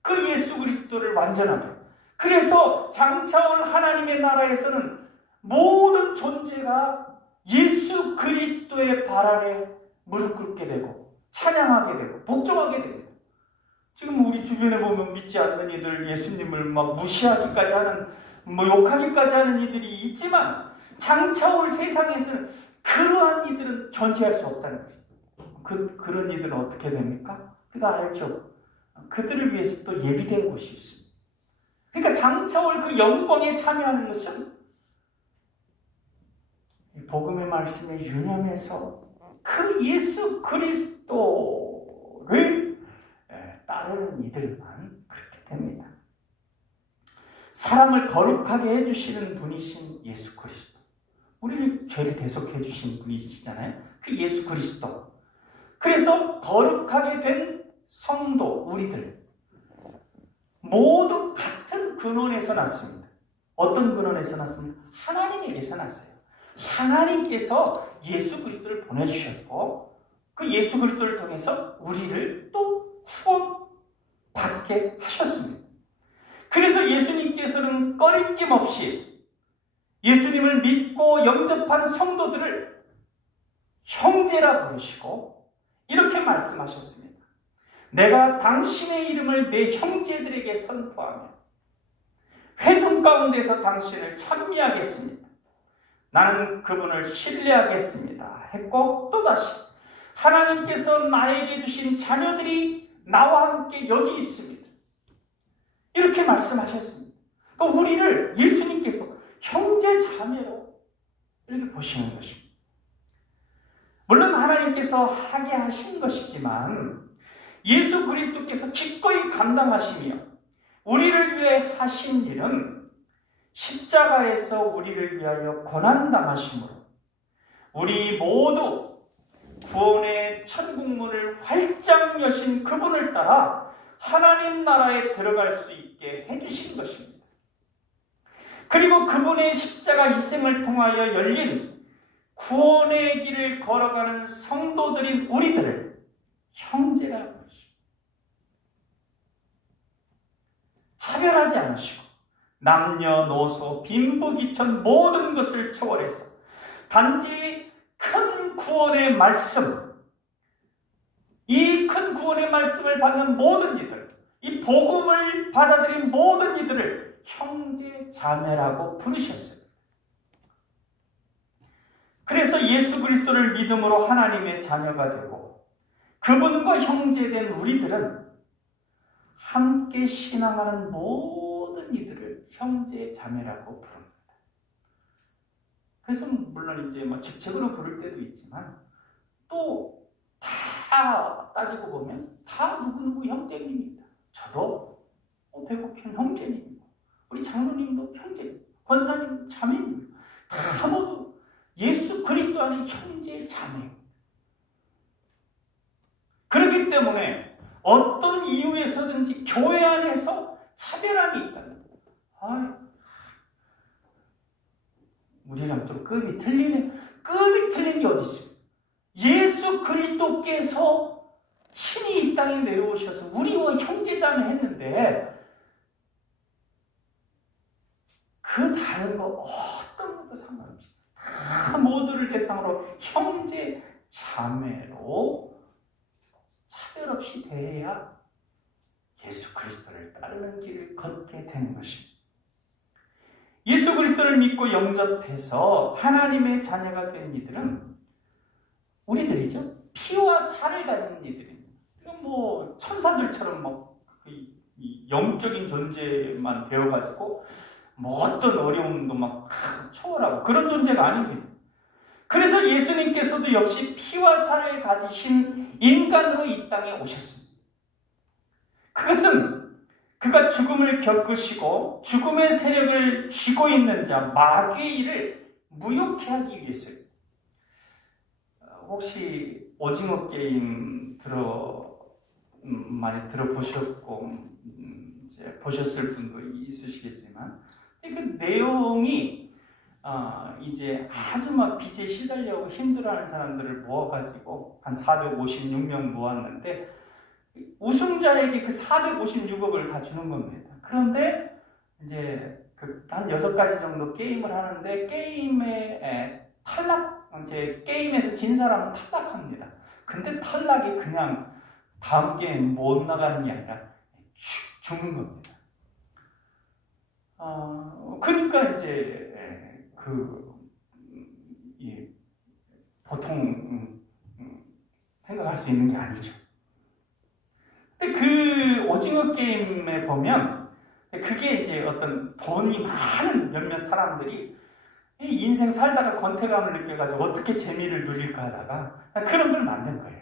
그 예수 그리스도를 완전하게, 그래서 장차올 하나님의 나라에서는 모든 존재가 예수 그리스도의 발 아래 무릎 꿇게 되고 찬양하게 되고 복종하게 됩니다. 지금 우리 주변에 보면 믿지 않는 이들, 예수님을 막 무시하기까지 하는, 욕하기까지 하는 이들이 있지만 장차 올 세상에서는 그러한 이들은 존재할 수 없다는 거죠. 그런 이들은 어떻게 됩니까? 우리가 알죠. 그들을 위해서 또 예비된 곳이 있습니다. 그러니까 장차 올 그 영광에 참여하는 것은 복음의 말씀에 유념해서 그 예수 그리스도를 따르는 이들만 그렇게 됩니다. 사람을 거룩하게 해주시는 분이신 예수 그리스도, 우리를 죄를 대속해 주신 분이시잖아요. 그 예수 그리스도. 그래서 거룩하게 된 성도, 우리들 모두 같은 근원에서 났습니다. 어떤 근원에서 났습니까? 하나님에게서 났어요. 하나님께서 예수 그리스도를 보내주셨고 그 예수 그리스도를 통해서 우리를 또 구원받게 하셨습니다. 그래서 예수님께서는 꺼리낌 없이 예수님을 믿고 영접한 성도들을 형제라 부르시고 이렇게 말씀하셨습니다. 내가 당신의 이름을 내 형제들에게 선포하며 회중 가운데서 당신을 찬미하겠습니다. 나는 그분을 신뢰하겠습니다 했고 또다시 하나님께서 나에게 주신 자녀들이 나와 함께 여기 있습니다. 이렇게 말씀하셨습니다. 그러니까 우리를 예수님께서 형제 자매로 이렇게 보시는 것입니다. 물론 하나님께서 하게 하신 것이지만 예수 그리스도께서 기꺼이 감당하시며 우리를 위해 하신 일은 십자가에서 우리를 위하여 고난당하심으로 우리 모두 구원의 천국문을 활짝 여신 그분을 따라 하나님 나라에 들어갈 수 있게 해주신 것입니다. 그리고 그분의 십자가 희생을 통하여 열린 구원의 길을 걸어가는 성도들인 우리들을 형제라 부르시고 차별하지 않으시고 남녀노소 빈부귀천 모든 것을 초월해서 단지 큰 구원의 말씀, 이 큰 구원의 말씀을 받는 모든 이들, 이 복음을 받아들인 모든 이들을 형제 자매라고 부르셨어요. 그래서 예수 그리스도를 믿음으로 하나님의 자녀가 되고 그분과 형제된 우리들은 함께 신앙하는 모든 이들을 형제 자매라고 부릅니다. 그래서 물론 이제 직책으로 부를 때도 있지만 또 다 따지고 보면 다 누구누구 형제님입니다. 저도 배국현 형제님이고 우리 장로님도 형제님, 권사님 자매님이고 다 모두 예수 그리스도 안에 형제 자매입니다. 그렇기 때문에 어떤 이유에서든지 교회 안에서 차별함이 있다는 거예요. 우리랑 좀 급이 틀리네. 급이 틀린 게 어디 있어요? 예수 그리스도께서 친히 이 땅에 내려오셔서 우리와 형제자매 했는데 그 다른 거 어떤 것도 상관없이 다 모두를 대상으로 형제 자매로 차별 없이 대해야 예수 그리스도를 따르는 길을 걷게 되는 것입니다. 예수 그리스도를 믿고 영접해서 하나님의 자녀가 된 이들은 우리들이죠. 피와 살을 가진 이들입니다. 천사들처럼 영적인 존재만 되어가지고 어떤 어려움도 초월하고 그런 존재가 아닙니다. 그래서 예수님께서도 역시 피와 살을 가지신 인간으로 이 땅에 오셨습니다. 그것은 그가 죽음을 겪으시고 죽음의 세력을 쥐고 있는 자 마귀의 일을 무효케 하기 위해서요. 혹시 오징어 게임 많이 들어보셨고 이제 보셨을 분도 있으시겠지만 그 내용이 이제 아주 빚에 시달려고 힘들어하는 사람들을 모아가지고 한 456명 모았는데 우승자에게 그 456억을 다 주는 겁니다. 그런데 이제 한 6가지 정도 게임을 하는데 게임에 게임에서 진 사람은 탈락합니다. 근데 탈락이 그냥 다음 게임 못 나가는 게 아니라 죽는 겁니다. 그러니까 이제 보통 생각할 수 있는 게 아니죠. 근데 그 오징어 게임에 보면 그게 이제 어떤 돈이 많은 몇몇 사람들이 인생 살다가 권태감을 느껴가지고 어떻게 재미를 누릴까 하다가 그런 걸 만든 거예요.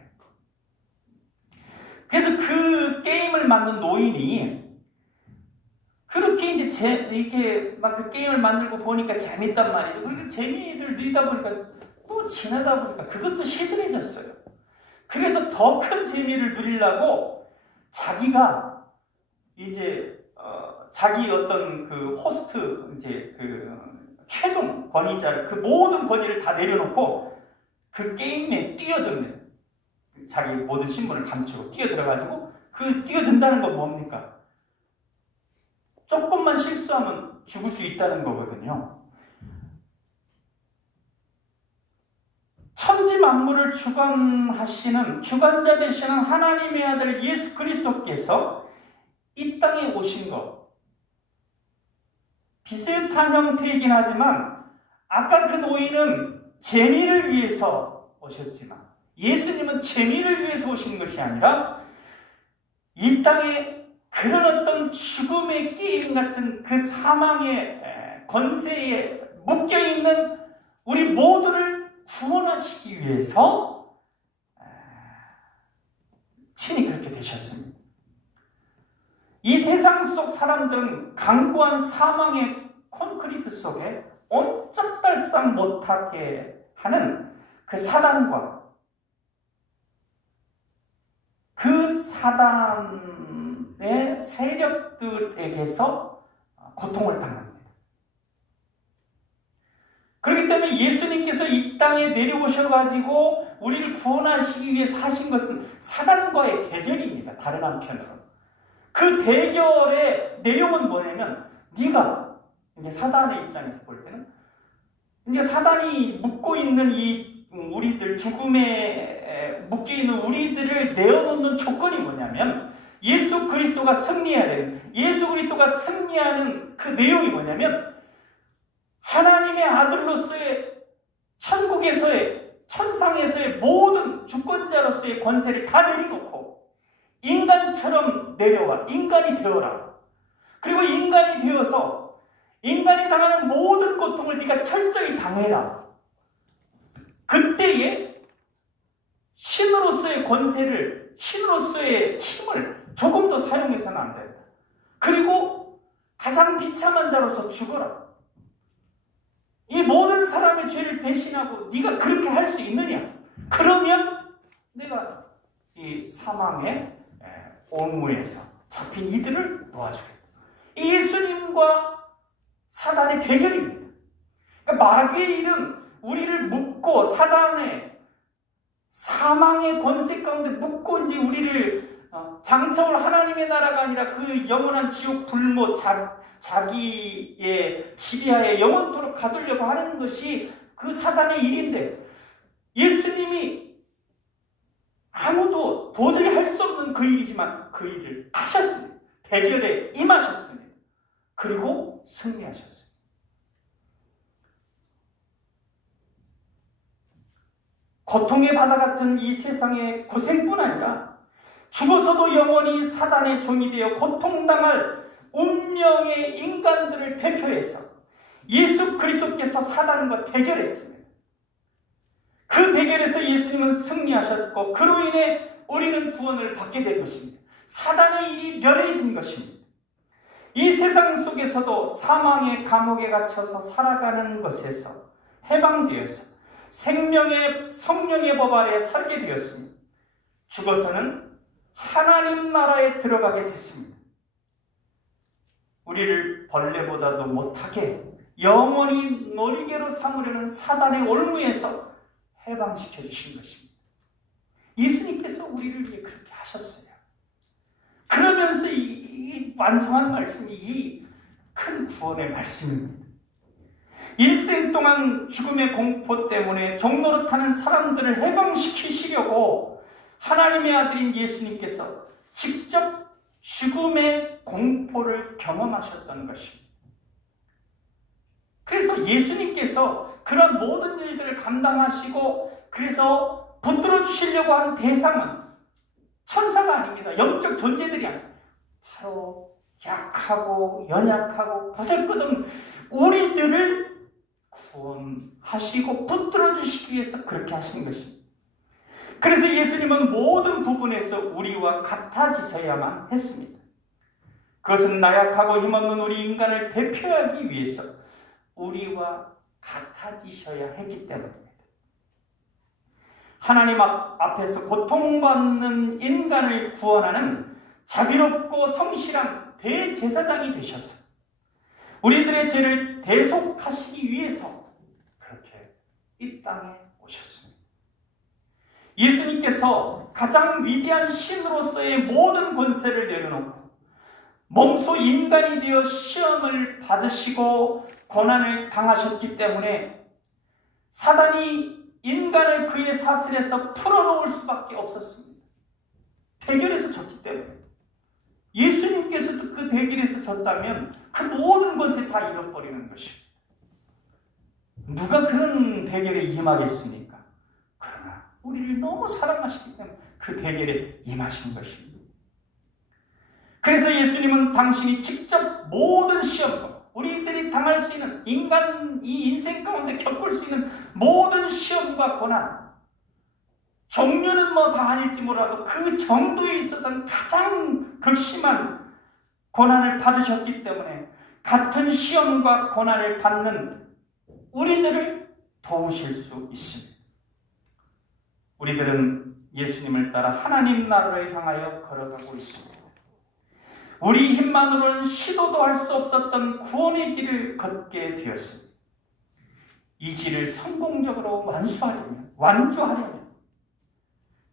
그래서 그 게임을 만든 노인이 그렇게 이제 이렇게 막 그 게임을 만들고 보니까 재밌단 말이죠. 그리고 재미를 누리다 보니까 또 지나다 보니까 그것도 시들해졌어요. 그래서 더 큰 재미를 누리려고 자기가 이제 자기 어떤 그 호스트 이제 그 최종 권위자를 그 모든 권위를 다 내려놓고 그 게임에 뛰어듭니다. 자기 모든 신분을 감추고 뛰어들어가지고 그 뛰어든다는 건 뭡니까? 조금만 실수하면 죽을 수 있다는 거거든요. 천지 만물을 주관자 되시는 하나님의 아들 예수 그리스도께서 이 땅에 오신 것 비슷한 형태이긴 하지만 아까 그 노인은 재미를 위해서 오셨지만 예수님은 재미를 위해서 오신 것이 아니라 이 땅에 그런 어떤 죽음의 게임 같은 그 사망의 권세에 묶여있는 우리 모두를 구원하시기 위해서 친히 그렇게 되셨습니다. 이 세상 속 사람들은 강고한 사망의 콘크리트 속에 옴짝달싹 못하게 하는 그 사단과 그 사단의 세력들에게서 고통을 당합니다. 그렇기 때문에 예수님께서 이 땅에 내려오셔가지고 우리를 구원하시기 위해서 하신 것은 사단과의 대결입니다. 다른 한편으로. 그 대결의 내용은 뭐냐면 네가 이제 사단의 입장에서 볼 때는 이제 사단이 묶고 있는 이 우리들 죽음에 묶여 있는 우리들을 내어놓는 조건이 뭐냐면 예수 그리스도가 승리해야 되는 예수 그리스도가 승리하는 그 내용이 뭐냐면 하나님의 아들로서의 천국에서의 천상에서의 모든 주권자로서의 권세를 다 내려놓고 인간처럼 내려와 인간이 되어라. 그리고 인간이 되어서 인간이 당하는 모든 고통을 네가 철저히 당해라. 그때에 신으로서의 권세를 신으로서의 힘을 조금 더 사용해서는 안 된다. 그리고 가장 비참한 자로서 죽어라. 이 모든 사람의 죄를 대신하고 네가 그렇게 할 수 있느냐? 그러면 내가 이 사망의 옹무에서 잡힌 이들을 놓아주겠다. 예수님과 사단의 대결입니다. 그러니까 마귀의 일은 우리를 묶고 사단의 사망의 권세 가운데 묶고 이제 우리를 장차올 하나님의 나라가 아니라 그 영원한 지옥 불못 자기의 지배하에 영원토록 가두려고 하는 것이 그 사단의 일인데 예수님이 아무도 도저히 할 수 없는 그 일이지만 그 일을 하셨습니다. 대결에 임하셨습니다. 그리고 승리하셨습니다. 고통의 바다 같은 이 세상의 고생뿐 아니라 죽어서도 영원히 사단의 종이 되어 고통당할 운명의 인간들을 대표해서 예수 그리스도께서 사단과 대결했습니다. 그 대결에서 예수님은 승리하셨고 그로 인해 우리는 구원을 받게 된 것입니다. 사단의 일이 멸해진 것입니다. 이 세상 속에서도 사망의 감옥에 갇혀서 살아가는 것에서 해방되어서 생명의 성령의 법 아래 살게 되었습니다. 죽어서는 하나님 나라에 들어가게 됐습니다. 우리를 벌레보다도 못하게 영원히 놀이개로 삼으려는 사단의 올무에서 해방시켜 주신 것입니다. 예수님께서 우리를 위해 그렇게 하셨어요. 그러면서 이 완성한 말씀이 이 큰 구원의 말씀입니다. 일생 동안 죽음의 공포 때문에 종노릇하는 사람들을 해방시키시려고 하나님의 아들인 예수님께서 직접 죽음의 공포를 경험하셨던 것입니다. 그래서 예수님께서 그런 모든 일들을 감당하시고 그래서 붙들어 주시려고 한 대상은 천사가 아닙니다. 영적 존재들이 아닙니다. 바로 약하고 연약하고 보잘것없는 우리들을 구원하시고 붙들어 주시기 위해서 그렇게 하신 것입니다. 그래서 예수님은 모든 부분에서 우리와 같아지셔야만 했습니다. 그것은 나약하고 힘없는 우리 인간을 대표하기 위해서 우리와 같아지셔야 했기 때문입니다. 하나님 앞에서 고통받는 인간을 구원하는 자비롭고 성실한 대제사장이 되셔서 우리들의 죄를 대속하시기 위해서 그렇게 이 땅에 오셨습니다. 예수님께서 가장 위대한 신으로서의 모든 권세를 내려놓고 몸소 인간이 되어 시험을 받으시고 고난을 당하셨기 때문에 사단이 인간을 그의 사슬에서 풀어놓을 수밖에 없었습니다. 대결에서 졌기 때문에. 예수님께서도 그 대결에서 졌다면 그 모든 것을 다 잃어버리는 것입니다. 누가 그런 대결에 임하겠습니까? 그러나 우리를 너무 사랑하시기 때문에 그 대결에 임하신 것입니다. 그래서 예수님은 당신이 직접 모든 시험과 우리들이 당할 수 있는 인간 이 인생 가운데 겪을 수 있는 모든 시험과 고난, 종류는 뭐 다 아닐지 몰라도 그 정도에 있어서는 가장 극심한 고난을 받으셨기 때문에 같은 시험과 고난을 받는 우리들을 도우실 수 있습니다. 우리들은 예수님을 따라 하나님 나라를 향하여 걸어가고 있습니다. 우리 힘만으로는 시도도 할 수 없었던 구원의 길을 걷게 되었습니다. 이 길을 성공적으로 완주하려면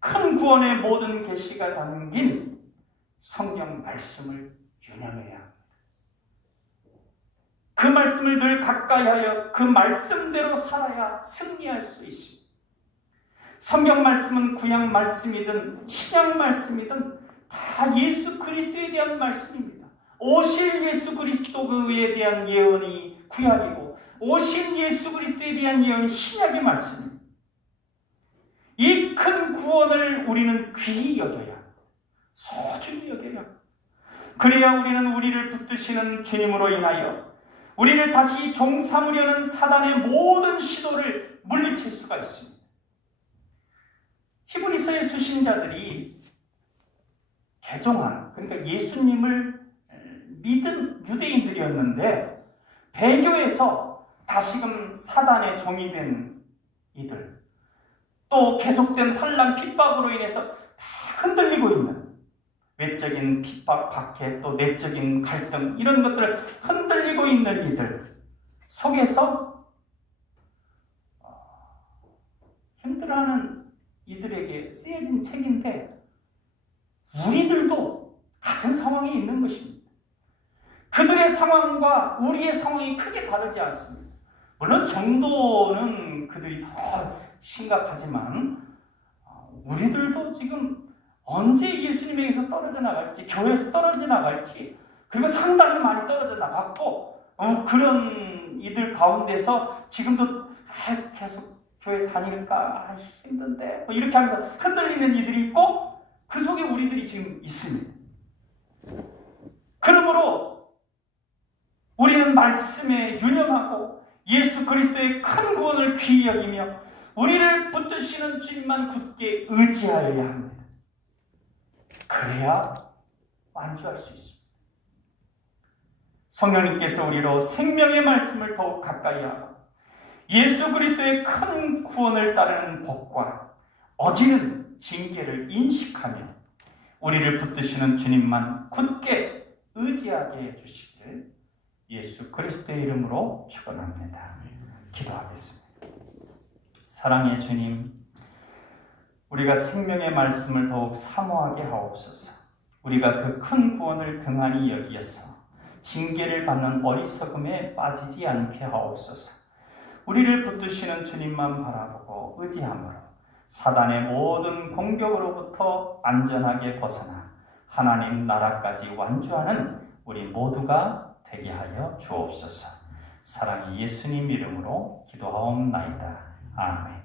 큰 구원의 모든 계시가 담긴 성경 말씀을 유념해야 합니다. 그 말씀을 늘 가까이 하여 그 말씀대로 살아야 승리할 수 있습니다. 성경 말씀은 구약 말씀이든 신약 말씀이든 다 예수 그리스도에 대한 말씀입니다. 오실 예수 그리스도에 대한 예언이 구약이고 오신 예수 그리스도에 대한 예언이 신약의 말씀입니다. 이 큰 구원을 우리는 귀히 여겨야 합니다. 소중히 여겨야 합니다. 그래야 우리는 우리를 붙드시는 주님으로 인하여 우리를 다시 종 삼으려는 사단의 모든 시도를 물리칠 수가 있습니다. 히브리서의 수신자들이 개종한, 그러니까 예수님을 믿은 유대인들이었는데 배교에서 다시금 사단의 종이 된 이들, 또 계속된 환난 핍박으로 인해서 막 흔들리고 있는 외적인 핍박, 박해, 또 내적인 갈등 이런 것들을 흔들리고 있는 이들 속에서 힘들어하는 이들에게 쓰여진 책인데 우리들도 같은 상황에 있는 것입니다. 그들의 상황과 우리의 상황이 크게 다르지 않습니다. 물론 정도는 그들이 더 심각하지만 우리들도 지금 언제 예수님에게서 떨어져 나갈지, 교회에서 떨어져 나갈지, 그리고 상당히 많이 떨어져 나갔고 그런 이들 가운데서 지금도 계속 교회 다닐까 힘든데 이렇게 하면서 흔들리는 이들이 있고 그 속에 우리들이 지금 있습니다. 그러므로 우리는 말씀에 유념하고 예수 그리스도의 큰 구원을 귀히 여기며 우리를 붙드시는 주님만 굳게 의지하여야 합니다. 그래야 완주할 수 있습니다. 성령님께서 우리로 생명의 말씀을 더욱 가까이 하고 예수 그리스도의 큰 구원을 따르는 복과 어기는 징계를 인식하며 우리를 붙드시는 주님만 굳게 의지하게 해주시길 예수 그리스도의 이름으로 축원합니다. 기도하겠습니다. 사랑의 주님, 우리가 생명의 말씀을 더욱 사모하게 하옵소서. 우리가 그 큰 구원을 등한히 여기어서 징계를 받는 어리석음에 빠지지 않게 하옵소서. 우리를 붙드시는 주님만 바라보고 의지함으로 사단의 모든 공격으로부터 안전하게 벗어나 하나님 나라까지 완주하는 우리 모두가 되게 하여 주옵소서. 사랑의 예수님 이름으로 기도하옵나이다. 아멘.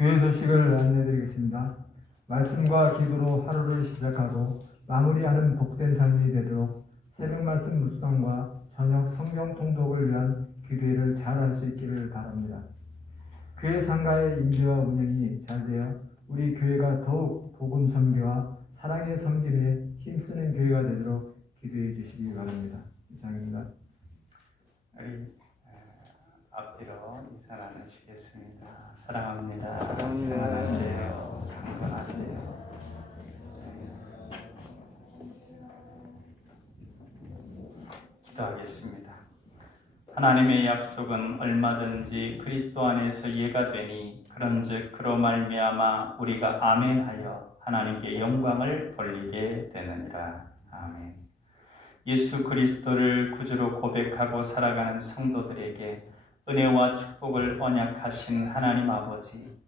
교회 소식을 안내드리겠습니다. 말씀과 기도로 하루를 시작하고 마무리하는 복된 삶이 되도록 새벽 말씀 묵상과 저녁 성경 통독을 위한 기도회를 잘 할 수 있기를 바랍니다. 교회 상가의 임대와 운영이 잘 되어 우리 교회가 더욱 복음 선교와 사랑의 섬김에 힘쓰는 교회가 되도록 기도해 주시기 바랍니다. 이상입니다. 우리 앞뒤로 인사 나누시겠습니다. 사랑합니다. 사랑합니다. 건강하세요. 기도하겠습니다. 하나님의 약속은 얼마든지 그리스도 안에서 예가 되니 그런즉 그로 말미암아 우리가 아멘하여 하나님께 영광을 돌리게 되느니라. 아멘. 예수 그리스도를 구주로 고백하고 살아가는 성도들에게 은혜와 축복을 언약하신 하나님 아버지,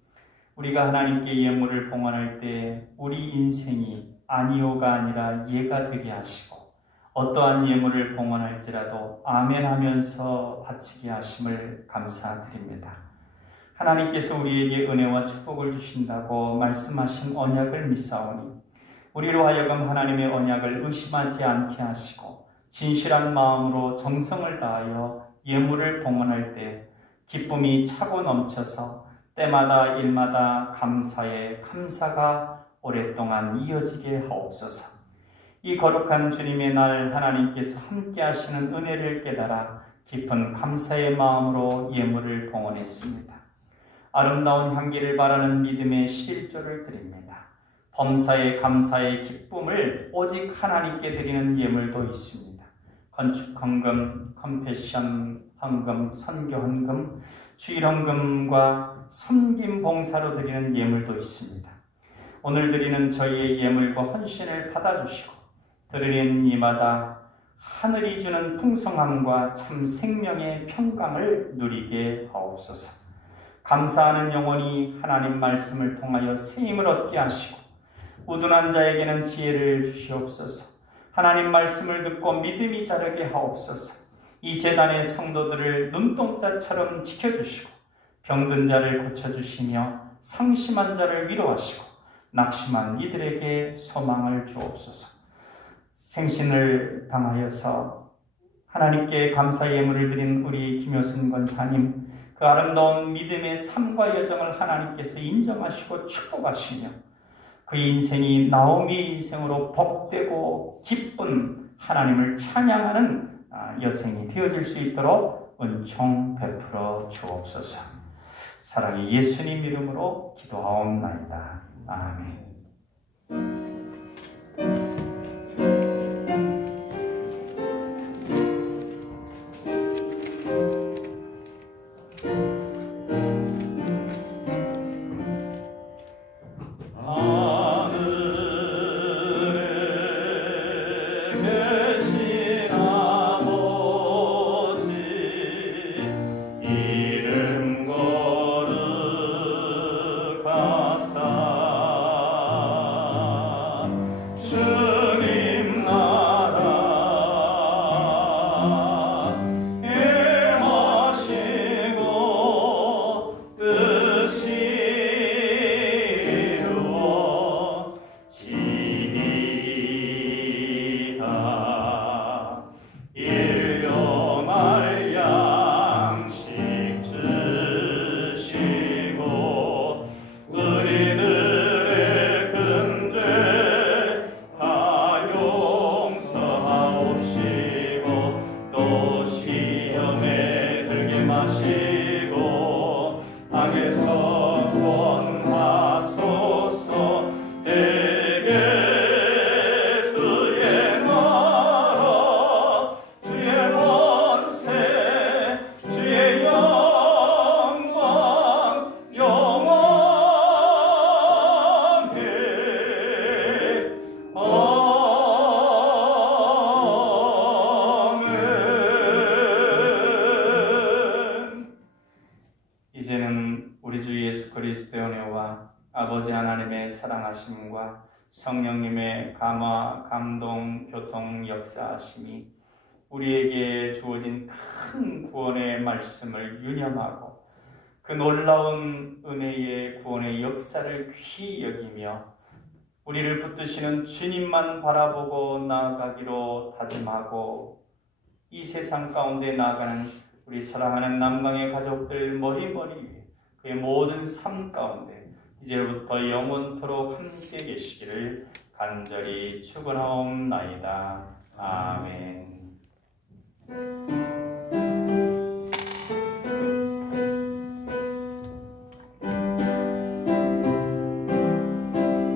우리가 하나님께 예물을 봉헌할 때 우리 인생이 아니오가 아니라 예가 되게 하시고 어떠한 예물을 봉헌할지라도 아멘 하면서 바치게 하심을 감사드립니다. 하나님께서 우리에게 은혜와 축복을 주신다고 말씀하신 언약을 믿사오니 우리로 하여금 하나님의 언약을 의심하지 않게 하시고 진실한 마음으로 정성을 다하여 예물을 봉헌할 때 기쁨이 차고 넘쳐서 때마다 일마다 감사에 감사가 오랫동안 이어지게 하옵소서. 이 거룩한 주님의 날 하나님께서 함께 하시는 은혜를 깨달아 깊은 감사의 마음으로 예물을 봉헌했습니다. 아름다운 향기를 바라는 믿음의 11조를 드립니다. 범사의 감사의 기쁨을 오직 하나님께 드리는 예물도 있습니다. 건축 헌금, 컴패션 헌금, 선교 헌금, 주일 헌금과 섬김 봉사로 드리는 예물도 있습니다. 오늘 드리는 저희의 예물과 헌신을 받아주시고 드리는 이마다 하늘이 주는 풍성함과 참 생명의 평강을 누리게 하옵소서. 감사하는 영혼이 하나님 말씀을 통하여 새 힘을 얻게 하시고 우둔한 자에게는 지혜를 주시옵소서. 하나님 말씀을 듣고 믿음이 자라게 하옵소서. 이 제단의 성도들을 눈동자처럼 지켜주시고 병든 자를 고쳐주시며 상심한 자를 위로하시고 낙심한 이들에게 소망을 주옵소서. 생신을 당하여서 하나님께 감사 예물을 드린 우리 김효순 권사님, 그 아름다운 믿음의 삶과 여정을 하나님께서 인정하시고 축복하시며 그 인생이 나오미의 인생으로 복되고 기쁜 하나님을 찬양하는 여생이 되어질 수 있도록 은총 베풀어 주옵소서. 사랑의 예수님 이름으로 기도하옵나이다. 아멘. 이제는 우리 주 예수 그리스도의 은혜와 아버지 하나님의 사랑하심과 성령님의 감화, 감동, 교통, 역사하심이 우리에게 주어진 큰 구원의 말씀을 유념하고 그 놀라운 은혜의 구원의 역사를 귀히 여기며 우리를 붙드시는 주님만 바라보고 나아가기로 다짐하고 이 세상 가운데 나아가는 우리 사랑하는 남강의 가족들 머리머리 위에 그의 모든 삶 가운데 이제부터 영원토록 함께 계시기를 간절히 축원하옵나이다. 아멘.